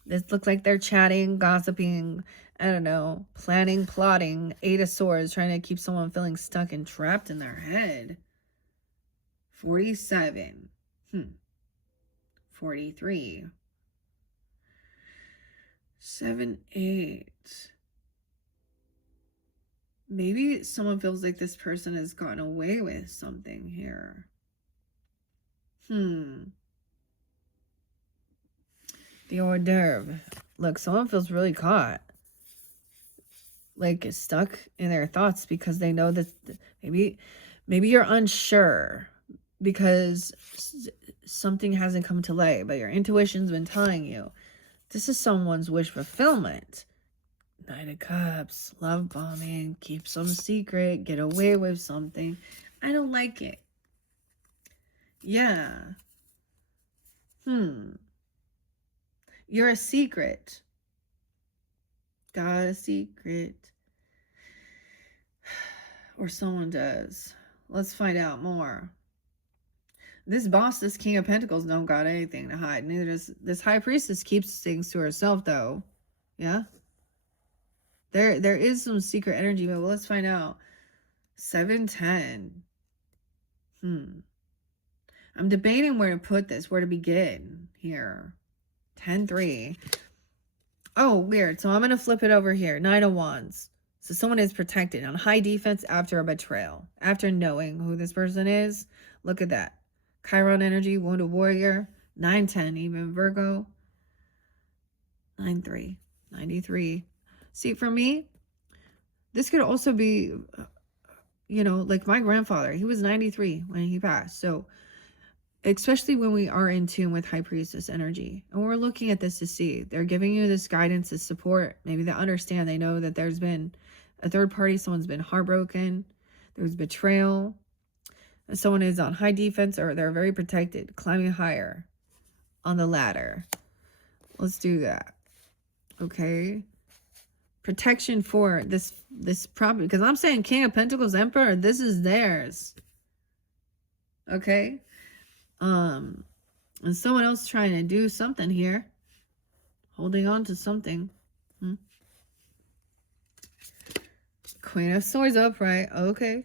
This looks like they're chatting, gossiping, I don't know, planning, plotting. 8 of Swords, trying to keep someone feeling stuck and trapped in their head. 47. 43. 7, 8. Maybe someone feels like this person has gotten away with something here. The hors d'oeuvre. Look, someone feels really caught. Like stuck in their thoughts because they know that maybe you're unsure because something hasn't come to light, but your intuition's been telling you. This is someone's wish fulfillment. Knight of Cups, love bombing, keep some secret, get away with something. I don't like it. Yeah. You're a secret. Got a secret. Or someone does. Let's find out more. This boss, this King of Pentacles, don't got anything to hide. Neither does this High Priestess. Keeps things to herself, though. Yeah? There is some secret energy, but let's find out. 710. I'm debating where to put this, where to begin here. 10-3. Oh, weird. So I'm going to flip it over here. 9 of Wands. So someone is protected on high defense after a betrayal. After knowing who this person is. Look at that. Chiron energy, wounded warrior. 9-10, even Virgo. 9-3. 93. See, for me, this could also be, you know, like my grandfather. He was 93 when he passed. So especially when we are in tune with High Priestess energy. And we're looking at this to see. They're giving you this guidance, this support. Maybe they understand. They know that there's been a third party. Someone's been heartbroken. There's betrayal. And someone is on high defense or they're very protected. Climbing higher on the ladder. Let's do that. Okay. Protection for this property. Because I'm saying King of Pentacles, Emperor. This is theirs. Okay. And someone else trying to do something here. Holding on to something. Queen of Swords upright. Okay.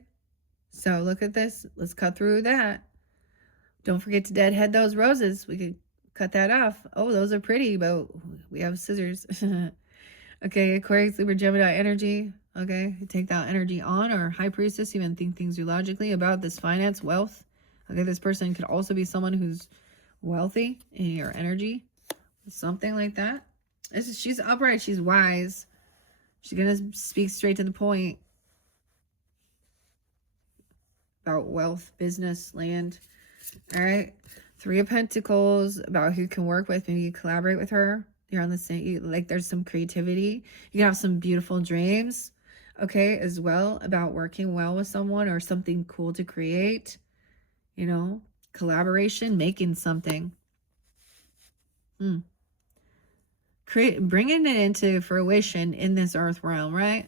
So look at this. Let's cut through that. Don't forget to deadhead those roses. We could cut that off. Oh, those are pretty, but we have scissors. Okay, Aquarius, Libra, Gemini energy. Okay, take that energy on, or High Priestess, even think things through logically about this finance, wealth. Okay, this person could also be someone who's wealthy in your energy. Something like that. She's upright. She's wise. She's going to speak straight to the point. About wealth, business, land. All right. 3 of Pentacles. About who can work with. Maybe you collaborate with her. You're on the same, like there's some creativity. You can have some beautiful dreams. Okay, as well. About working well with someone or something cool to create. You know, collaboration, making something. Bringing it into fruition in this earth realm, right?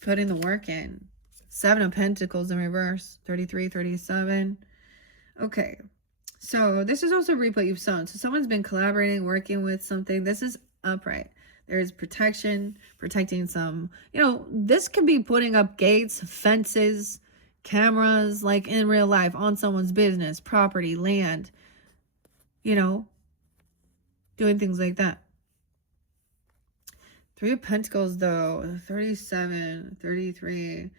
Putting the work in. 7 of Pentacles in reverse. 33, 37. Okay. So this is also reap what you've sown. So someone's been collaborating, working with something. This is upright. There is protection, protecting some, you know, this could be putting up gates, fences, cameras, like in real life, on someone's business, property, land, you know, doing things like that. 3 of Pentacles, though, 37, 33.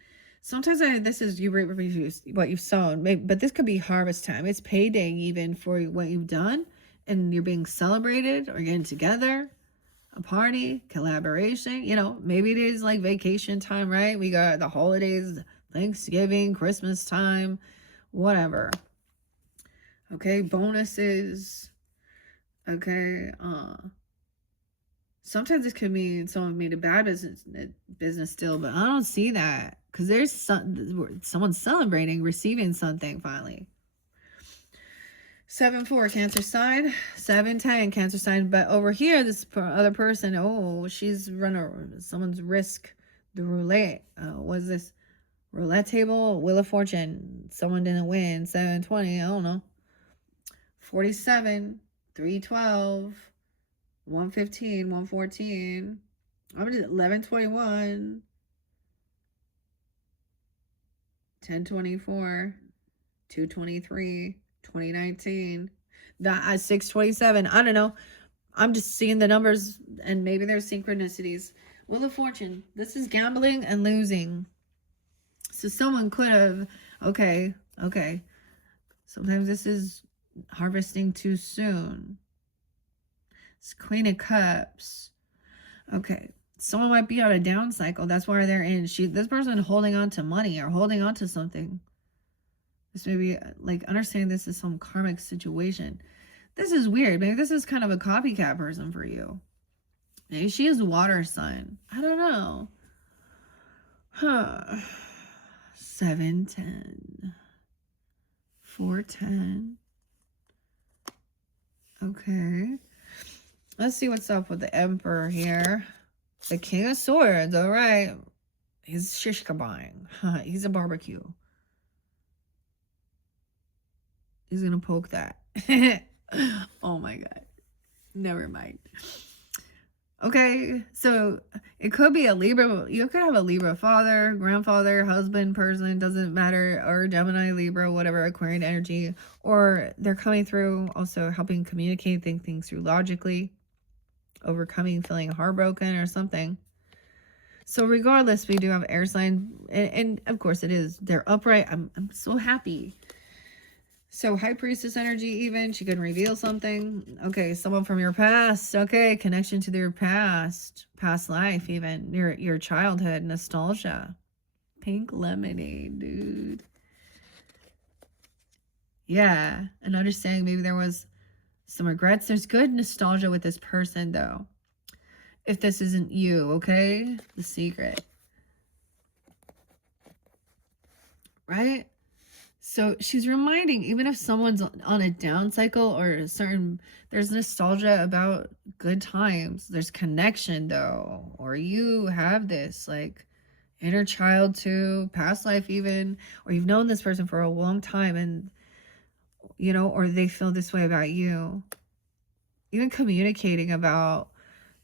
Sometimes this is you reap what you've sown, but this could be harvest time. It's payday even for what you've done, and you're being celebrated or getting together, a party, collaboration. You know, maybe it is like vacation time, right? We got the holidays, Thanksgiving, Christmas time, whatever. Okay, bonuses. Okay, sometimes this could mean someone made a bad business deal, but I don't see that. Because there's someone celebrating, receiving something finally. 7-4, Cancer sign. 7-10, Cancer sign. But over here, this other person, oh, she's someone's risk the roulette. What is this? Roulette table, Wheel of Fortune. Someone didn't win. 7-20, I don't know. 47, 3-12, 115, 114. I'm just 11-21. 10-24, 2-23, 2019, that 6-27. I don't know. I'm just seeing the numbers, and maybe there's synchronicities. Wheel of Fortune. This is gambling and losing. So someone could have, okay. Sometimes this is harvesting too soon. It's Queen of Cups. Okay. Someone might be on a down cycle. That's why they're in. This person holding on to money or holding on to something. This may be like understanding this is some karmic situation. This is weird. Maybe this is kind of a copycat person for you. Maybe she is a water sign. I don't know. Huh. 710. 410. Okay. Let's see what's up with the Emperor here. The King of Swords. All right. He's shish kabying. He's a barbecue. He's going to poke that. Oh my God. Never mind. Okay, so it could be a Libra. You could have a Libra father, grandfather, husband, person, doesn't matter, or Gemini, Libra, whatever, Aquarian energy, or they're coming through also helping communicate, think things through logically, overcoming, feeling heartbroken or something. So regardless, we do have air sign, and of course it is. They're upright. I'm so happy. So High Priestess energy even. She could reveal something. Okay, someone from your past. Okay, connection to their past. Past life even. Your childhood. Nostalgia. Pink lemonade, dude. Yeah. And understanding maybe there was some regrets. There's good nostalgia with this person though. If this isn't you, okay? The secret. Right? So she's reminding, even if someone's on a down cycle or a certain, there's nostalgia about good times. There's connection though, or you have this like inner child too, past life even, or you've known this person for a long time and, you know, or they feel this way about you. Even communicating about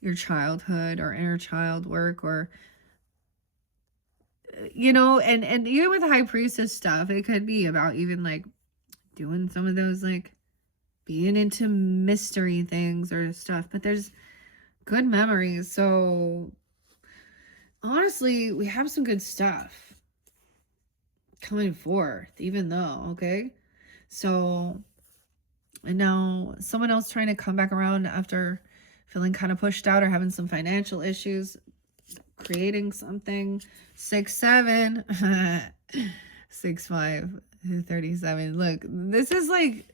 your childhood or inner child work or, you know, and even with the High Priestess stuff, it could be about even like doing some of those like being into mystery things or stuff, but there's good memories. So honestly, we have some good stuff coming forth, even though, okay? So, and now someone else trying to come back around after feeling kind of pushed out or having some financial issues, creating something. 6'7", 6'5", 37. Look, this is like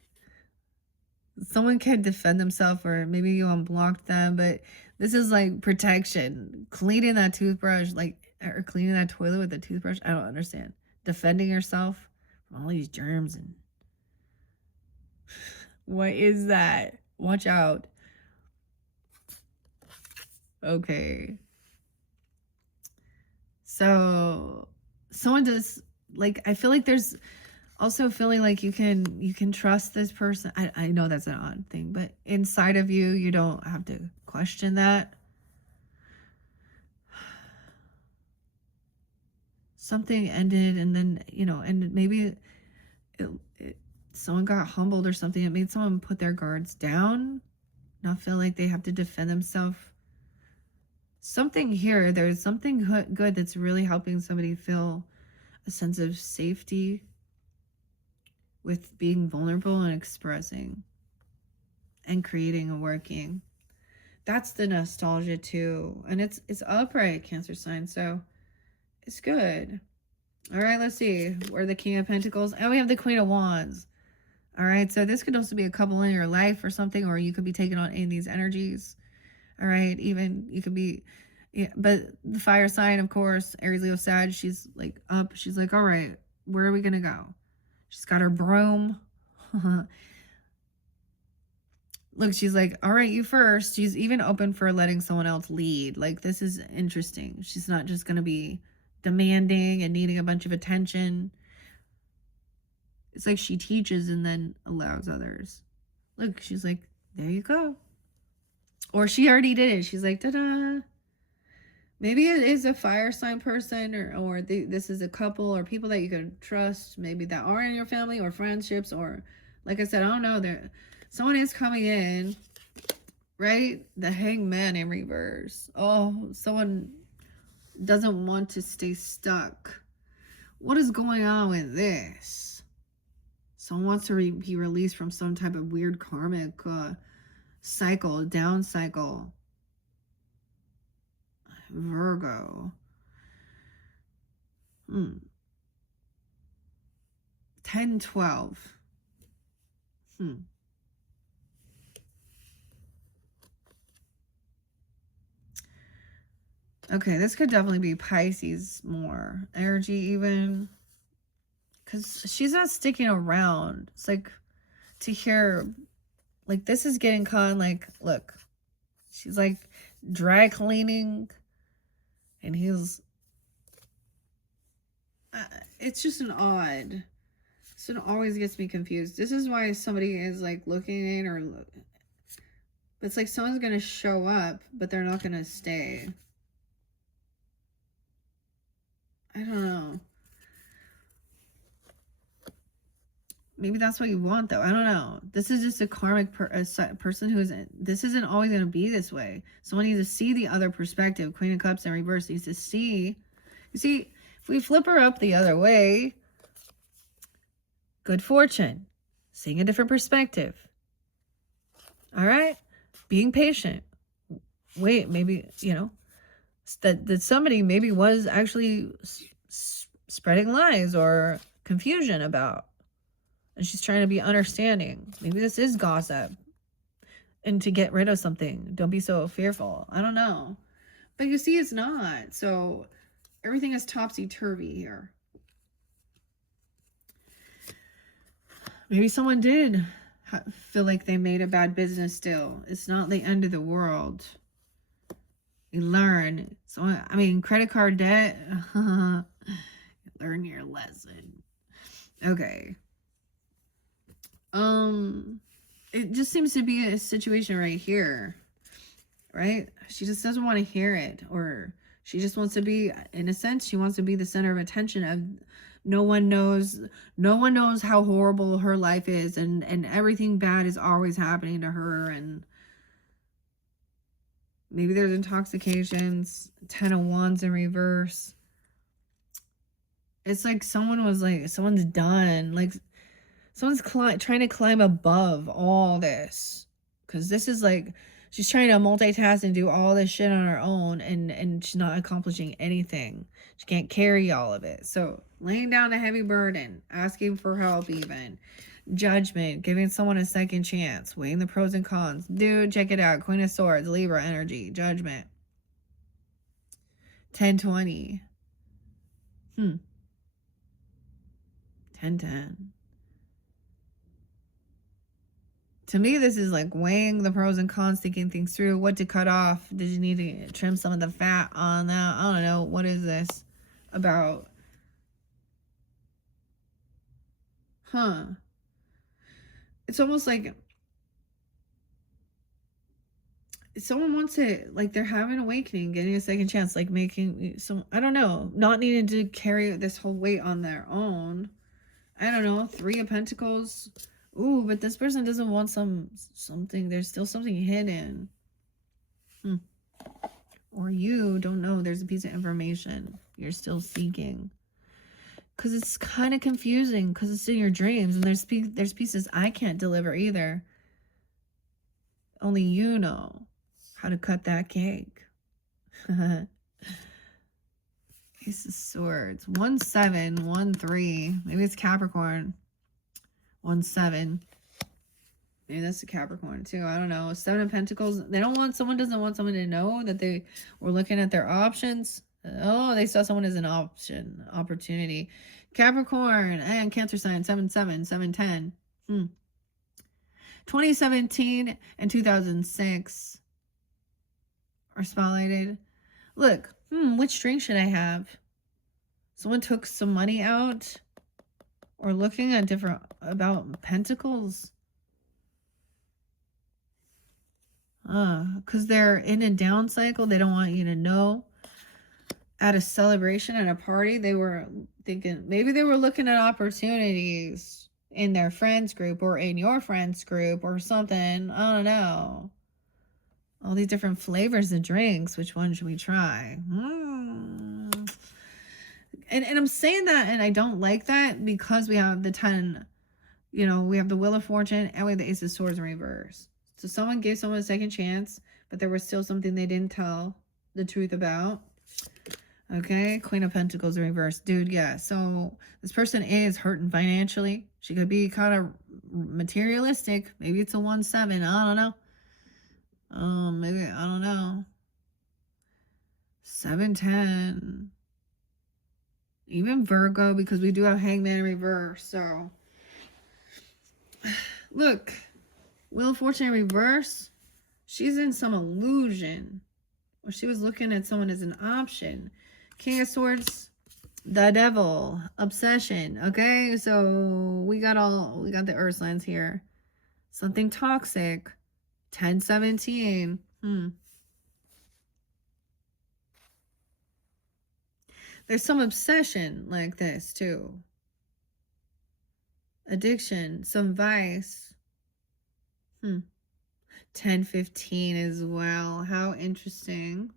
someone can defend themselves or maybe you unblocked them, but this is like protection. Cleaning that toothbrush, like, or cleaning that toilet with a toothbrush. I don't understand. Defending yourself from all these germs and what is that? Watch out. Okay. So someone does like, I feel like there's also feeling like you can trust this person. I know that's an odd thing, but inside of you, you don't have to question that. Something ended and then, you know, and maybe someone got humbled or something. It made someone put their guards down, not feel like they have to defend themselves. Something here, there's something good that's really helping somebody feel a sense of safety with being vulnerable and expressing and creating and working. That's the nostalgia too. And it's upright, Cancer sign. So it's good. All right, let's see. We're the King of Pentacles. And we have the Queen of Wands. All right, so this could also be a couple in your life or something, or you could be taking on any of these energies. All right, even you could be, yeah, but the fire sign, of course, Aries, Leo, Sag, she's like up. She's like, all right, where are we going to go? She's got her broom. Look, she's like, all right, you first. She's even open for letting someone else lead. Like, this is interesting. She's not just going to be demanding and needing a bunch of attention. It's like she teaches and then allows others. Look, she's like, there you go. Or she already did it. She's like, ta-da. Maybe it is a fire sign person or this is a couple or people that you can trust, maybe that are in your family or friendships or, like I said, I don't know. Someone is coming in, right? The Hangman in reverse. Oh, someone doesn't want to stay stuck. What is going on with this? Someone wants to be released from some type of weird karmic cycle, down cycle. Virgo. 10, 12. Okay, this could definitely be Pisces more energy even. Because she's not sticking around. It's like to hear, like this is getting caught in like, look, she's like dry cleaning. And he's, it's just an odd. So it always gets me confused. This is why somebody is like looking in or, it's like someone's going to show up, but they're not going to stay. I don't know. Maybe that's what you want, though. I don't know. This is just a karmic person who is... This isn't always going to be this way. Someone needs to see the other perspective. Queen of Cups in reverse needs to see... You see, if we flip her up the other way... Good fortune. Seeing a different perspective. All right? Being patient. Wait, maybe, you know... That somebody maybe was actually spreading lies or confusion about. And she's trying to be understanding. Maybe this is gossip. And to get rid of something. Don't be so fearful. I don't know. But you see, it's not. So everything is topsy-turvy here. Maybe someone did feel like they made a bad business deal. It's not the end of the world. You learn. So, I mean, credit card debt. Learn your lesson. Okay. It just seems to be a situation right here. Right? She just doesn't want to hear it. Or she just wants to be, in a sense, she wants to be the center of attention of no one knows how horrible her life is, and everything bad is always happening to her, and maybe there's intoxications. 10 of Wands in reverse. It's like someone's done. Like someone's trying to climb above all this. Because this is like, she's trying to multitask and do all this shit on her own. And she's not accomplishing anything. She can't carry all of it. So laying down a heavy burden. Asking for help even. Judgment, giving someone a second chance, weighing the pros and cons. Dude, check it out. Queen of Swords, Libra energy, Judgment. 10-20. 10-10. To me, this is like weighing the pros and cons, thinking things through. What to cut off? Did you need to trim some of the fat on that? I don't know. What is this about? It's almost like someone wants to, like, they're having an awakening, getting a second chance, like making some, I don't know, not needing to carry this whole weight on their own. I don't know. 3 of Pentacles. Ooh, but this person doesn't want something. There's still something hidden. Or you don't know. There's a piece of information you're still seeking. Because it's kind of confusing. Because it's in your dreams. And there's pieces I can't deliver either. Only you know how to cut that cake. Ace of Swords. 1-7, 1-3. Maybe it's Capricorn. 1-7. Maybe that's a Capricorn too. I don't know. 7 of Pentacles. Someone doesn't want someone to know that they were looking at their options. Oh, they saw someone as an opportunity. Capricorn and Cancer sign. 7-7, 7-10. 2017 and 2006 are spotlighted. Look, which drink should I have? Someone took some money out, or looking at about Pentacles. Because they're in a down cycle. They don't want you to know. At a celebration, at a party, they were thinking, maybe they were looking at opportunities in their friends group or in your friends group or something. I don't know. All these different flavors of drinks. Which one should we try? And I'm saying that, and I don't like that because we have the 10, you know, we have the Wheel of Fortune and we have the Ace of Swords in reverse. So someone gave someone a second chance, but there was still something they didn't tell the truth about. Okay, Queen of Pentacles in reverse. Dude, yeah. So this person is hurting financially. She could be kind of materialistic. Maybe it's a 1-7. I don't know. Maybe, I don't know. 7-10. Even Virgo, because we do have Hangman in reverse. So, look. Wheel of Fortune in reverse. She's in some illusion. Or she was looking at someone as an option. King of Swords. The Devil. Obsession. Okay, so we got the Earth signs here. Something toxic. 10-17. There's some obsession like this too. Addiction, some vice. 10-15 as well. How interesting.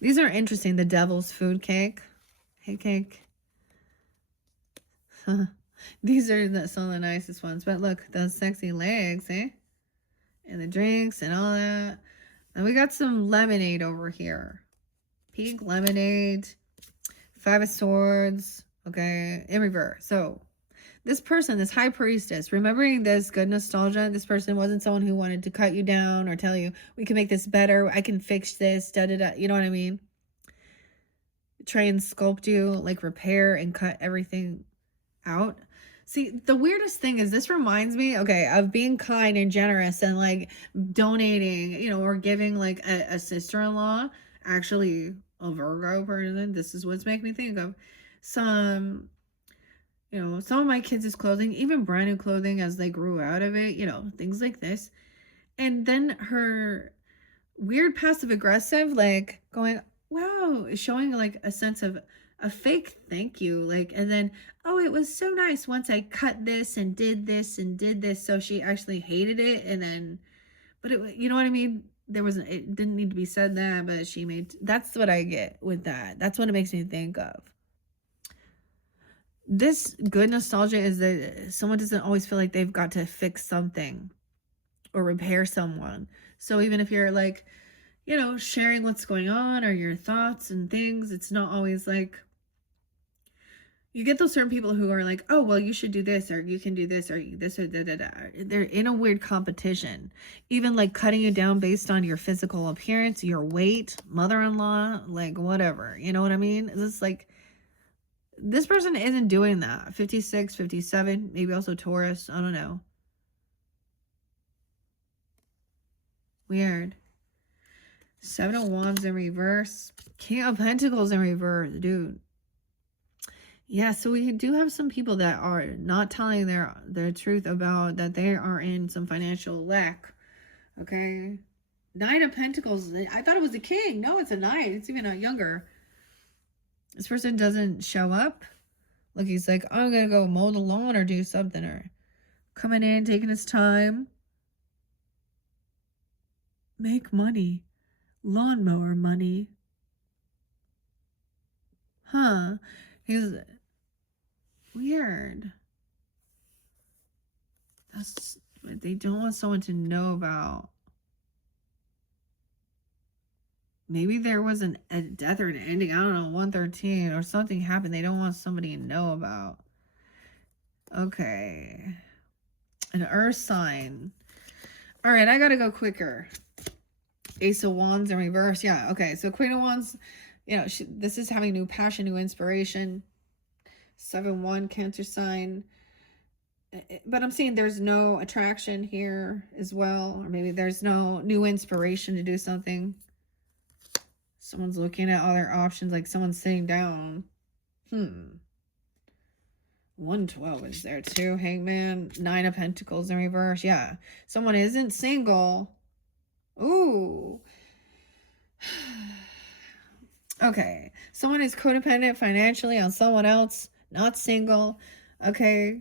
These are interesting. The Devil's Food Cake. Hey, cake. These are some of the nicest ones. But look, those sexy legs, eh? And the drinks and all that. And we got some lemonade over here. Pink lemonade. 5 of Swords. Okay, in reverse. So, this person, this high priestess, remembering this good nostalgia, this person wasn't someone who wanted to cut you down or tell you, we can make this better, I can fix this, da-da-da. You know what I mean? Try and sculpt you, like repair and cut everything out. See, the weirdest thing is this reminds me, okay, of being kind and generous and like donating, you know, or giving like a sister-in-law, actually a Virgo person. This is what's making me think of some, you know, some of my kids' clothing, even brand new clothing as they grew out of it, you know, things like this. And then her weird passive aggressive, like going, wow, showing like a sense of a fake thank you, like, and then, oh, it was so nice once I cut this and did this and did this. So she actually hated it, and then, but it, you know what I mean? It didn't need to be said that, but she made, that's what I get with that. That's what it makes me think of. This good nostalgia is that someone doesn't always feel like they've got to fix something or repair someone. So even if you're like, you know, sharing what's going on or your thoughts and things, it's not always like, you get those certain people who are like, oh, well, you should do this, or you can do this, or this, or da-da-da. They're in a weird competition. Even like cutting you down based on your physical appearance, your weight, mother-in-law, like whatever. You know what I mean? It's like, this person isn't doing that. 56, 57, maybe also Taurus. I don't know. Weird. 7 of Wands in reverse. King of Pentacles in reverse, dude. Yeah, so we do have some people that are not telling their truth about that they are in some financial lack. Okay. 9 of Pentacles. I thought it was a king. No, it's a knight. It's even a younger. This person doesn't show up. Look, he's like, I'm going to go mow the lawn or do something. Or coming in, taking his time. Make money. Lawnmower money. Huh. He's weird. That's what they don't want someone to know about. Maybe there was a death or an ending. I don't know, 113 or something happened they don't want somebody to know about. Okay. An earth sign. All right, I got to go quicker. Ace of Wands in reverse. Yeah, okay. So Queen of Wands, you know, this is having new passion, new inspiration. 7-1, Cancer sign. But I'm seeing there's no attraction here as well. Or maybe there's no new inspiration to do something. Someone's looking at other options, like someone's sitting down. 112 is there too. Hangman. 9 of Pentacles in reverse. Yeah. Someone isn't single. Ooh. Okay. Someone is codependent financially on someone else. Not single. Okay.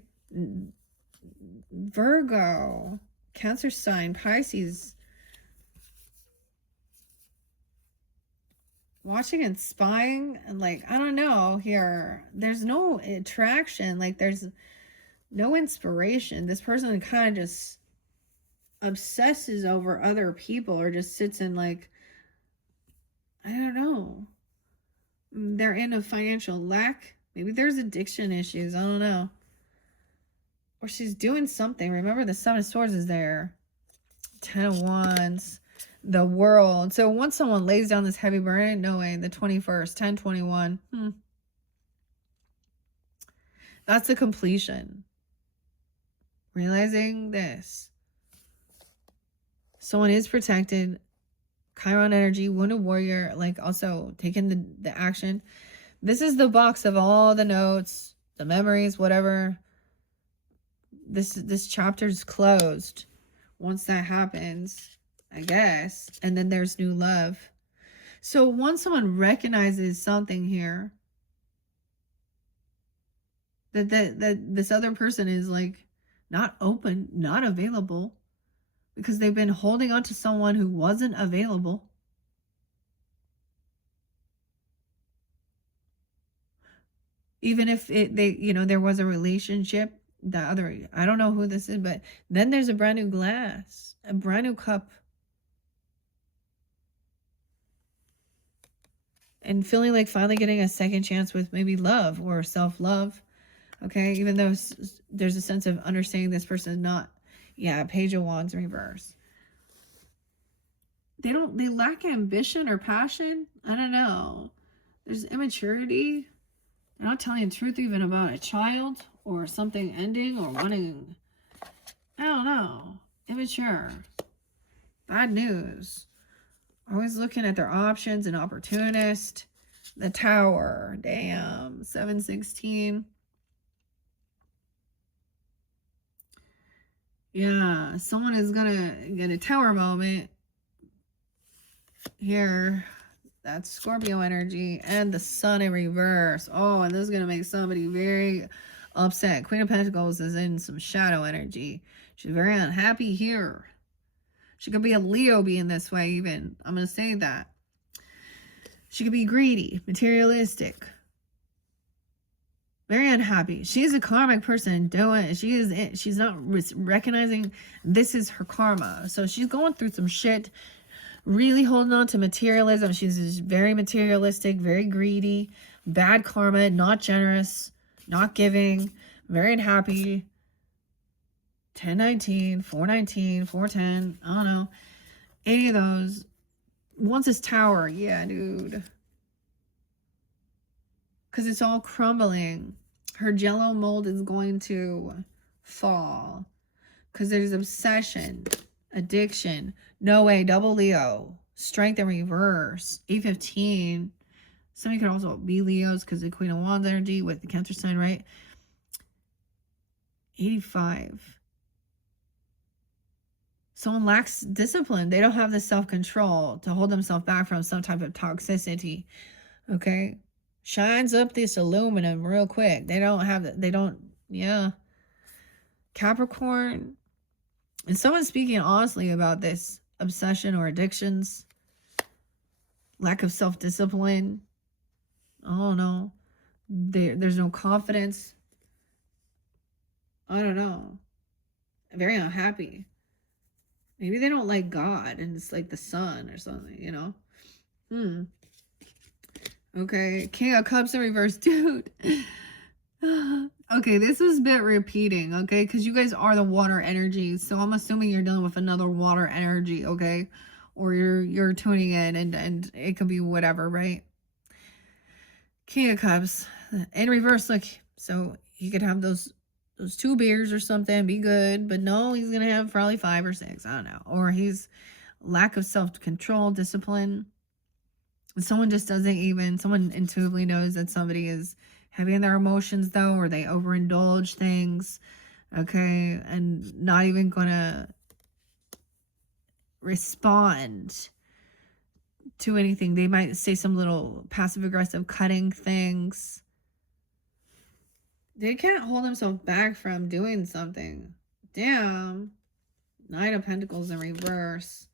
Virgo. Cancer sign. Pisces. watching and spying, and like, I don't know here. There's no attraction. Like, there's no inspiration. This person kind of just obsesses over other people, or just sits in, like, I don't know. They're in a financial lack. Maybe there's addiction issues. I don't know. Or she's doing something. Remember, the Seven of Swords is there. 10 of Wands. The World. So once someone lays down this heavy burden, no way. The 21st. 1021. That's the completion. Realizing this. Someone is protected. Chiron energy. Wounded warrior. Like, also taking the action. This is the box of all the notes, the memories, whatever. This chapter's closed once that happens, I guess. And then there's new love. So once someone recognizes something here, that this other person is like not open, not available, because they've been holding on to someone who wasn't available. Even if there was a relationship, I don't know who this is, but then there's a brand new glass, a brand new cup. And feeling like finally getting a second chance with maybe love or self-love. Okay, even though there's a sense of understanding this person is not, Page of Wands reverse. They lack ambition or passion. I don't know. There's immaturity. They're not telling the truth even about a child or something ending or wanting. I don't know. Immature. Bad news. Always looking at their options, an opportunist. The Tower. Damn. 716. Yeah. Someone is going to get a Tower moment. Here. That's Scorpio energy. And the Sun in reverse. Oh, and this is going to make somebody very upset. Queen of Pentacles is in some shadow energy. She's very unhappy here. She could be a Leo being this way even. I'm going to say that. She could be greedy, materialistic. Very unhappy. She's a karmic person. She's not recognizing this is her karma. So she's going through some shit. Really holding on to materialism. She's very materialistic, very greedy, bad karma, not generous, not giving, very unhappy. 1019, 419, 410, I don't know. Any of those. Once this Tower, yeah, dude. Because it's all crumbling. Her jello mold is going to fall. Because there's obsession, addiction. No way, double Leo. Strength in reverse. 815. Somebody could also be Leos because the Queen of Wands energy with the Cancer sign, right? 85. Someone lacks discipline. They don't have the self-control to hold themselves back from some type of toxicity. Okay? Shines up this aluminum real quick. They don't have that. Capricorn. And someone speaking honestly about this obsession or addictions. Lack of self-discipline. Oh no. There's no confidence. I don't know. Very unhappy. Maybe they don't like God and it's like the sun or something, you know? Okay. King of Cups in reverse. Dude. Okay, this is a bit repeating, okay? Because you guys are the water energy. So I'm assuming you're dealing with another water energy, okay? Or you're tuning in and it could be whatever, right? King of Cups in reverse. Look, so he could have those 2 beers or something, be good, but no, he's gonna have probably 5 or 6. I don't know. Or he's lack of self-control, discipline. Someone just doesn't even. Someone intuitively knows that somebody is heavy in their emotions, though, or they overindulge things. Okay, and not even gonna respond to anything. They might say some little passive-aggressive cutting things. They can't hold themselves back from doing something. Damn. Knight of Pentacles in reverse.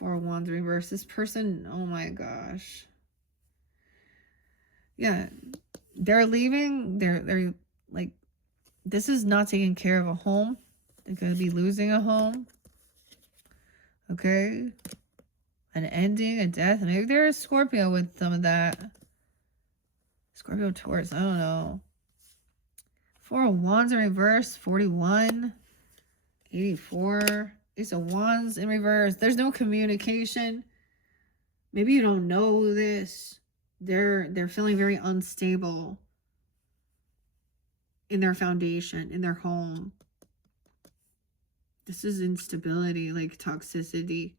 Four of Wands reverse. This person, oh my gosh. Yeah, they're leaving. They're like, this is not taking care of a home. They're going to be losing a home. Okay. An ending, a death. Maybe they're a Scorpio with some of that. Scorpio, Taurus, I don't know. Four of Wands in reverse, 41, 84. Ace of Wands in reverse. There's no communication. Maybe you don't know this. They're feeling very unstable in their foundation, in their home. This is instability, like toxicity.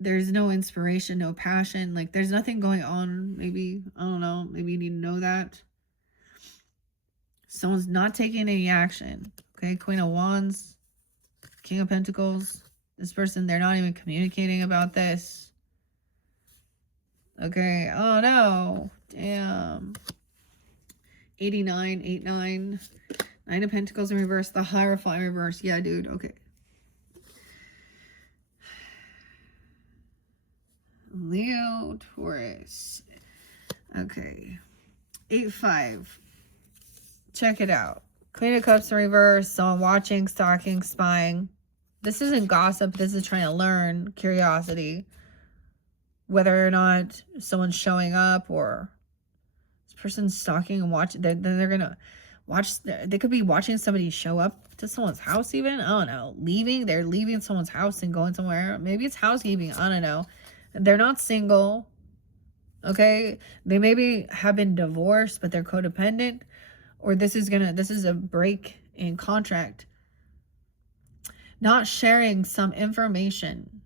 There's no inspiration, no passion. Like, there's nothing going on. Maybe, I don't know. Maybe you need to know that. Someone's not taking any action. Okay, Queen of Wands, King of Pentacles. This person, they're not even communicating about this. Okay, oh no. Damn. 89, 89. Nine of Pentacles in reverse. The Hierophant in reverse. Yeah, dude. Okay. Leo, Taurus. Okay. 8-5. Check it out. Queen of Cups in reverse. Someone watching, stalking, spying. This isn't gossip. This is trying to learn. Curiosity. Whether or not someone's showing up or this person's stalking and watching. They're going to watch. They could be watching somebody show up to someone's house even. I don't know. Leaving. They're leaving someone's house and going somewhere. Maybe it's housekeeping. I don't know. They're not single. Okay. They maybe have been divorced, but they're codependent. Or this is a break in contract. Not sharing some information.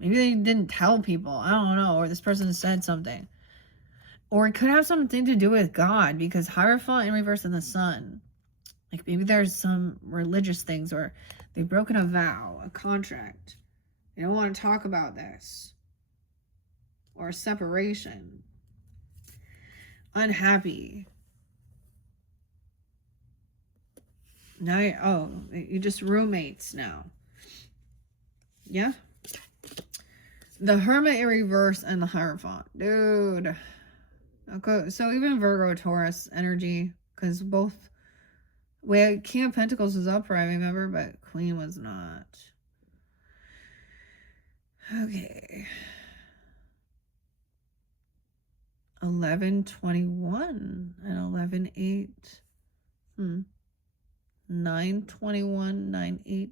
Maybe they didn't tell people. I don't know. Or this person said something. Or it could have something to do with God, because Hierophant in reverse in the Sun. Like, maybe there's some religious things, or they've broken a vow, a contract. They don't want to talk about this. Or a separation. Unhappy. Now you're just roommates now. Yeah. The Hermit in reverse and the Hierophant. Dude. Okay, so even Virgo, Taurus energy, because both, King of Pentacles was upright, remember, but Queen was not. Okay. 11-21 and 11-8. 9-21, 9-8,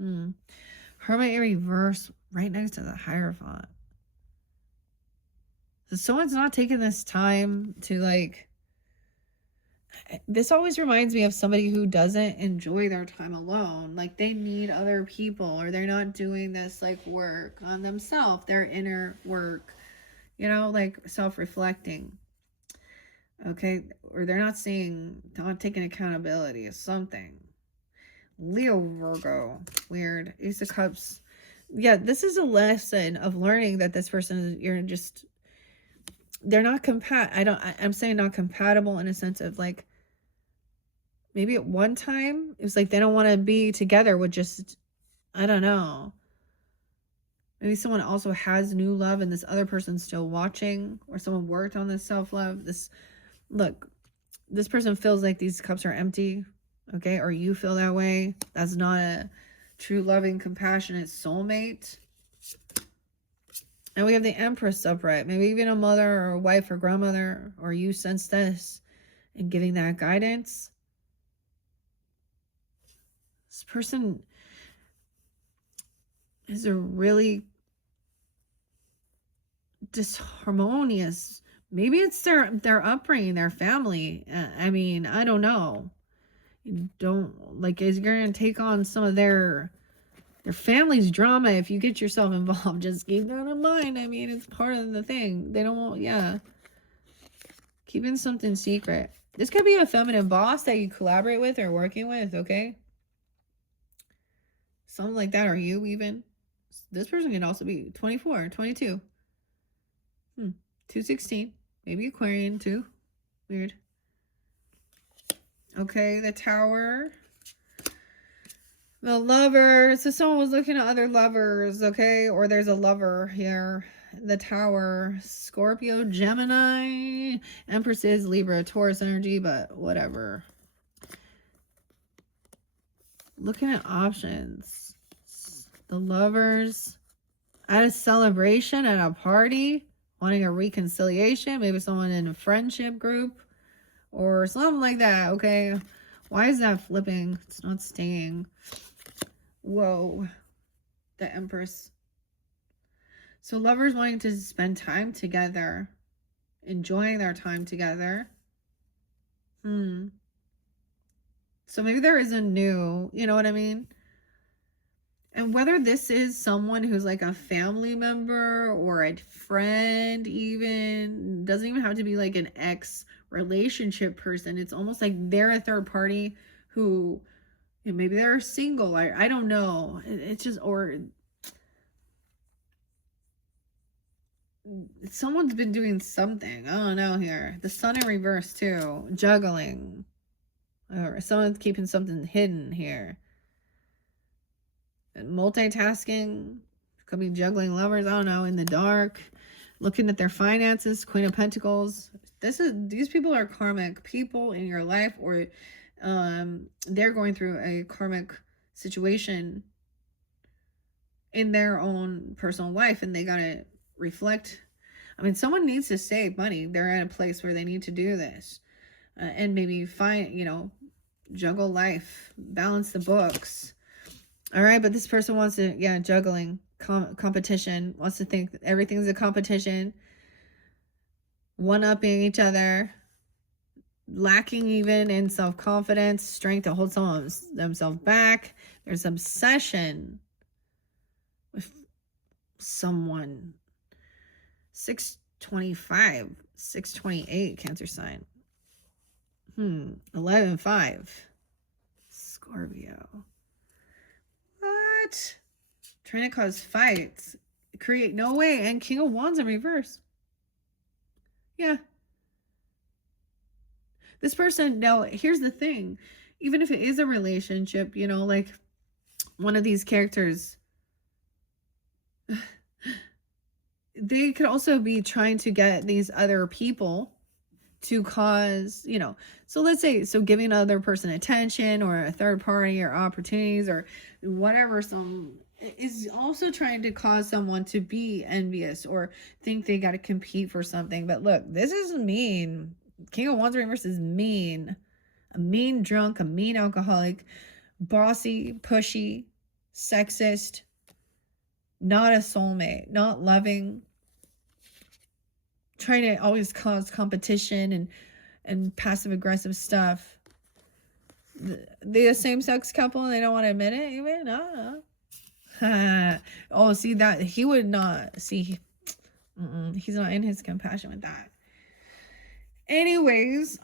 9-1. Hermit in reverse right next to the Hierophant. So someone's not taking this time to, like, this always reminds me of somebody who doesn't enjoy their time alone. Like, they need other people, or they're not doing this, like, work on themselves, their inner work, you know, like self-reflecting. Okay, or they're not taking accountability of something. Leo, Virgo, weird. Ace of Cups. Yeah, this is a lesson of learning that this person is, they're not I'm saying not compatible in a sense of, like, maybe at one time it was like they don't want to be together with just, I don't know. Maybe someone also has new love and this other person's still watching, or someone worked on this self-love. Look, this person feels like these cups are empty, okay? Or you feel that way. That's not a true, loving, compassionate soulmate. And we have the Empress upright. Maybe even a mother or a wife or grandmother, or you sense this and giving that guidance. This person is a really disharmonious. Maybe it's their upbringing, their family. I mean, I don't know. You don't, like, is you're going to take on some of their family's drama if you get yourself involved. Just keep that in mind. I mean, it's part of the thing. They don't want, yeah. Keeping something secret. This could be a feminine boss that you collaborate with or working with, okay? Something like that, or you even. This person can also be 24, 22. 216. Maybe Aquarian too. Weird. Okay, the Tower. The lover. So someone was looking at other lovers, okay? Or there's a lover here. The Tower. Scorpio, Gemini, Empresses, Libra, Taurus energy, but whatever. Looking at options. The lovers. At a celebration, at a party, wanting a reconciliation. Maybe someone in a friendship group or something like that, okay? Why is that flipping? It's not staying. Whoa. The Empress. So lovers wanting to spend time together, enjoying their time together. So maybe there is a new, you know what I mean? And whether this is someone who's like a family member or a friend, even, doesn't even have to be like an ex relationship person. It's almost like they're a third party who, you know, maybe they're single. I don't know. It's just, or someone's been doing something. I don't know here. The Sun in reverse too. Juggling. Or someone's keeping something hidden here. Multitasking. Could be juggling lovers. I don't know. In the dark. Looking at their finances. Queen of Pentacles. These people are karmic people in your life, or they're going through a karmic situation in their own personal life, and they gotta reflect. I mean, someone needs to save money. They're at a place where they need to do this, and maybe find, you know, juggle life, balance the books. All right, but this person wants to, yeah, juggling, competition, wants to think that everything's a competition, one-upping each other, lacking even in self-confidence, strength to hold themselves back. There's obsession with someone. 625, 628, Cancer sign. 11-5. Scorpio. What? Trying to cause fights. Create, no way. And King of Wands in reverse. Yeah. This person, now, here's the thing. Even if it is a relationship, you know, like one of these characters, they could also be trying to get these other people to cause, you know, so let's say, so giving another person attention or a third party or opportunities or whatever, some is also trying to cause someone to be envious or think they got to compete for something. But look, this is mean. King of Wands reverse is mean. A mean drunk, a mean alcoholic, bossy, pushy, sexist, not a soulmate, not loving, trying to always cause competition and passive aggressive stuff. The same-sex couple, they don't want to admit it even. Oh, see, that he would not see. He's not in his compassion with that. Anyways,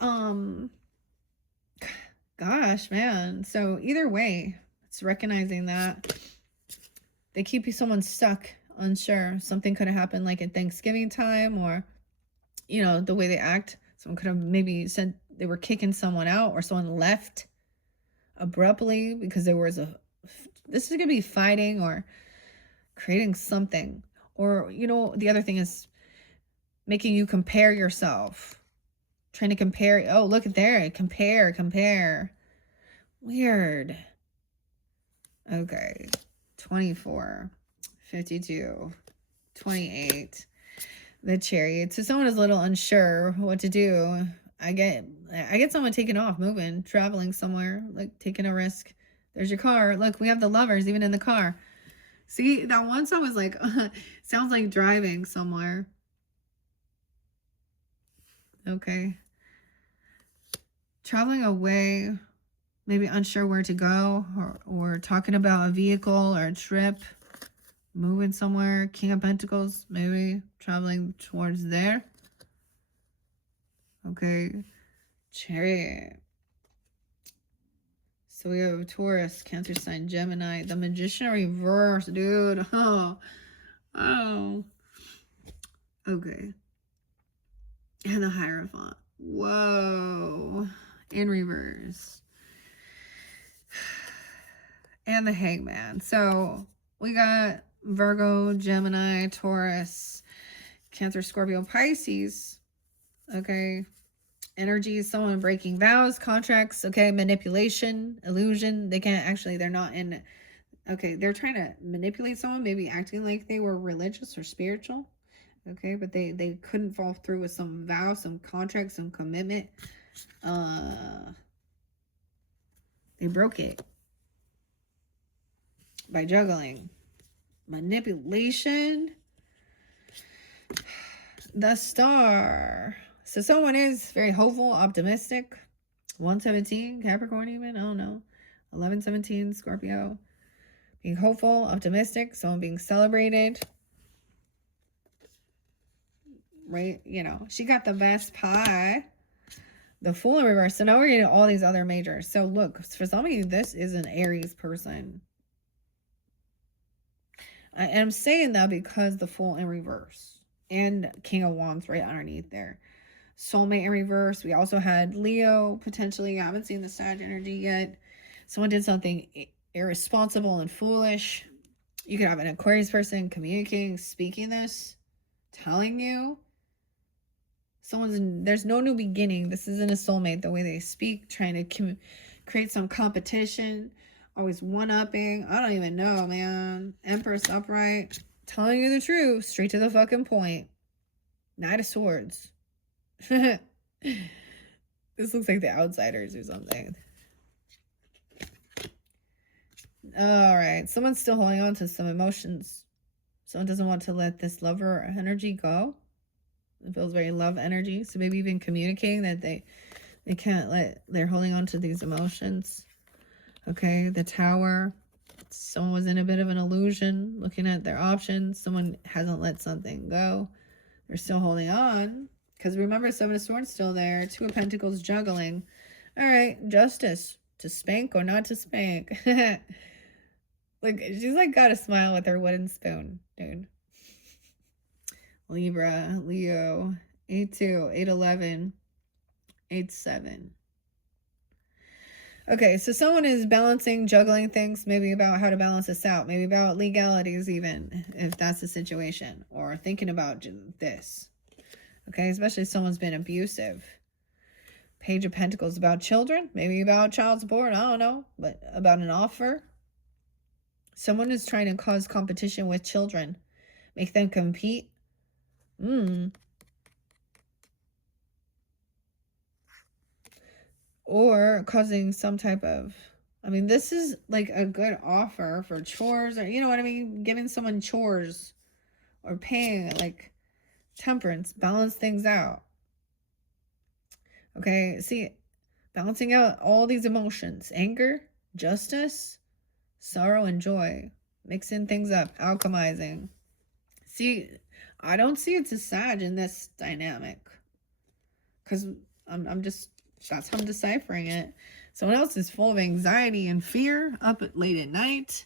gosh, man. So either way, it's recognizing that they keep someone stuck, unsure. Something could have happened like at Thanksgiving time, or, you know, the way they act. Someone could have maybe said they were kicking someone out, or someone left abruptly because there was this is going to be fighting or creating something. Or, you know, the other thing is making you compare yourself. Trying to compare. Oh, look at there. Compare. Weird. Okay. 24, 52, 28. The Chariot. So someone is a little unsure what to do. I get someone taking off, moving, traveling somewhere, like taking a risk. There's your car. Look, we have the lovers even in the car. See, that one song was like, sounds like driving somewhere. Okay. Traveling away, maybe unsure where to go, or talking about a vehicle or a trip, moving somewhere. King of Pentacles, maybe traveling towards there. Okay. Chariot. So we have Taurus, Cancer sign, Gemini, the Magician reverse, dude. Oh. Okay. And the Hierophant. Whoa. In reverse. and the Hangman. So we got Virgo, Gemini, Taurus, Cancer, Scorpio, Pisces. Okay. Energy is someone breaking vows, contracts, okay, manipulation, illusion. They can't actually, they're not in, okay, they're trying to manipulate someone, maybe acting like they were religious or spiritual, okay, but they couldn't follow through with some vow, some contract, some commitment. They broke it by juggling. Manipulation. The Star. So someone is very hopeful, optimistic. 117, Capricorn even, I don't know. 1117, Scorpio. Being hopeful, optimistic, someone being celebrated. Right? You know, she got the best pie. The Fool in reverse. So now we're getting all these other majors. So look, for some of you, this is an Aries person. I am saying that because the Fool in reverse. And King of Wands right underneath there. Soulmate in reverse. We also had Leo, potentially. I haven't seen the Sag energy yet. Someone did something irresponsible and foolish. You could have an Aquarius person communicating, speaking this, telling you. There's no new beginning. This isn't a soulmate. The way they speak, trying to create some competition, always one-upping. I don't even know, man. Empress upright, telling you the truth, straight to the fucking point. Knight of Swords. This looks like the Outsiders or something. All right, someone's still holding on to some emotions. Someone doesn't want to let this lover energy go. It feels very love energy. So maybe even communicating that they can't they're holding on to these emotions. Okay, the Tower. Someone was in a bit of an illusion, looking at their options. Someone hasn't let something go. They're still holding on. Because remember, Seven of Swords still there. Two of Pentacles juggling. All right, Justice. To spank or not to spank. Like, she's like got a smile with her wooden spoon, dude. Libra, Leo, 8-2, 8-11, 8-7. Okay, so someone is balancing, juggling things, maybe about how to balance this out, maybe about legalities even, if that's the situation, or thinking about this. Okay, especially if someone's been abusive. Page of Pentacles about children, maybe about child support, I don't know, but about an offer. Someone is trying to cause competition with children, make them compete. Or causing some type of, I mean, this is like a good offer for chores, or you know what I mean, giving someone chores or paying, like temperance, balance things out. Okay, see, balancing out all these emotions, anger, justice, sorrow, and joy, mixing things up, alchemizing. See, I don't see it's a Sag in this dynamic, because I'm just, that's how I'm deciphering it. Someone else is full of anxiety and fear, up late at night.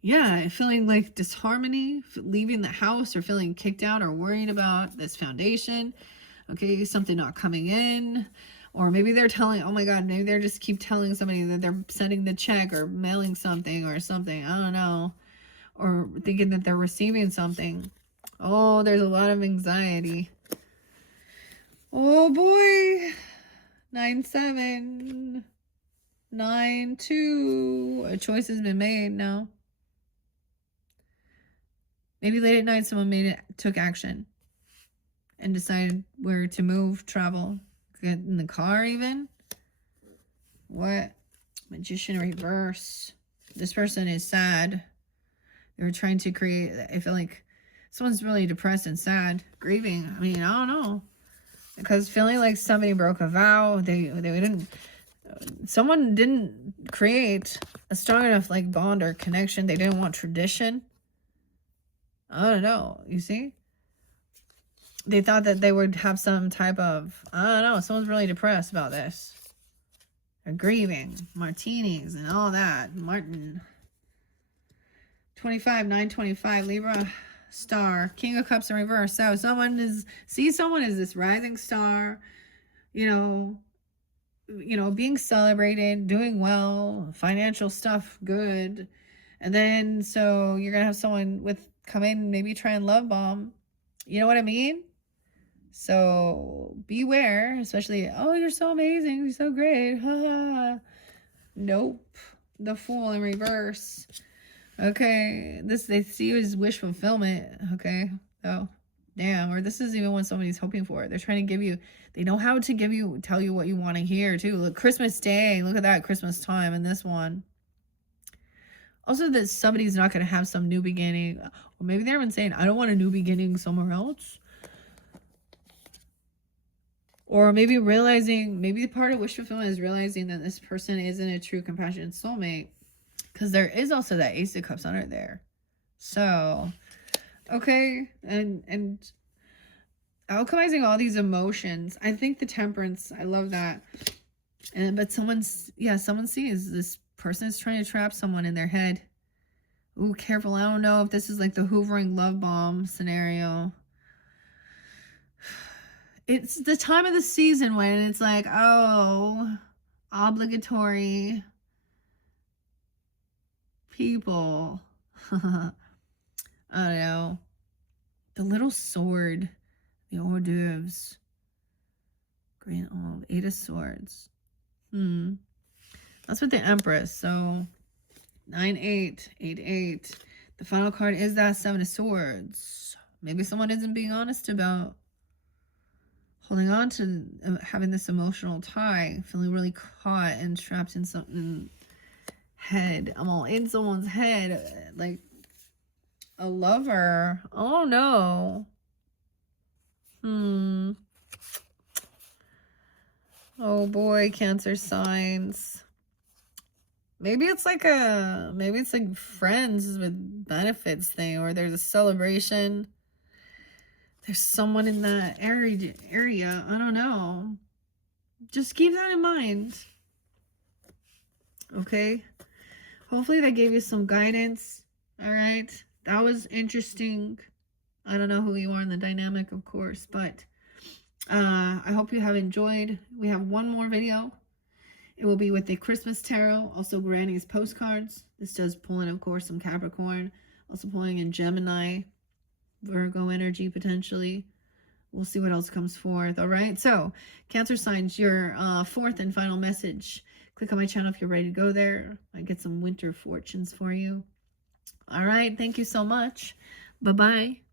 Yeah, feeling like disharmony, leaving the house, or feeling kicked out, or worried about this foundation. Okay, something not coming in. Or maybe they're telling, oh my God, maybe they're just keep telling somebody that they're sending the check or mailing something or something. I don't know. Or thinking that they're receiving something. Oh, there's a lot of anxiety. Oh boy. 9-7. 9-2. A choice has been made now. Maybe late at night someone took action and decided where to move, travel, get in the car even. What? Magician reverse. This person is sad. They were trying to create, I feel like someone's really depressed and sad, grieving. I mean, I don't know. Because feeling like somebody broke a vow, someone didn't create a strong enough like bond or connection. They didn't want tradition. I don't know. You see? They thought that they would have some type of, I don't know. Someone's really depressed about this. They're grieving. Martinis and all that. Martin. 25, 925, Libra, Star, King of Cups in reverse. So someone is this rising star, you know, you know, being celebrated, doing well, financial stuff, good. And then, so you're going to have someone with come in, maybe try and love bomb. You know what I mean? So beware, especially, oh, you're so amazing. You're so great. Nope. The Fool in reverse. Okay. This, they see you as wish fulfillment. Okay. Oh, damn. Or this is even what somebody's hoping for. They're trying to give you, they know how to give you, tell you what you want to hear too. Look, Christmas Day. Look at that, Christmas time in this one. Also, that somebody's not going to have some new beginning. Or maybe they're even saying, I don't want a new beginning somewhere else. Or maybe realizing, maybe the part of wish fulfillment is realizing that this person isn't a true compassionate soulmate. Because there is also that Ace of Cups under there. So, okay. And alchemizing all these emotions. I think the Temperance, I love that. But someone sees this person is trying to trap someone in their head. Ooh, careful. I don't know if this is like the hoovering love bomb scenario. It's the time of the season when it's like, oh, obligatory people. I don't know. The little sword. The hors d'oeuvres. Grand Old. 8 of Swords. That's with the Empress. So 9-8. 8-8. The final card is that 7 of Swords. Maybe someone isn't being honest about holding on to having this emotional tie, feeling really caught and trapped in something head. I'm all in someone's head, like a lover. Oh no. Oh boy, Cancer signs. Maybe it's like friends with benefits thing, or there's a celebration. There's someone in that area. I don't know. Just keep that in mind. Okay. Hopefully that gave you some guidance. All right. That was interesting. I don't know who you are in the dynamic, of course, but I hope you have enjoyed. We have one more video. It will be with the Christmas Tarot, also Granny's postcards. This does pull in, of course, some Capricorn, also pulling in Gemini, Virgo energy potentially. We'll see what else comes forth. All right. So Cancer signs, your fourth and final message. Click on my channel if you're ready to go there. I get some winter fortunes for you. All right. Thank you so much. Bye-bye.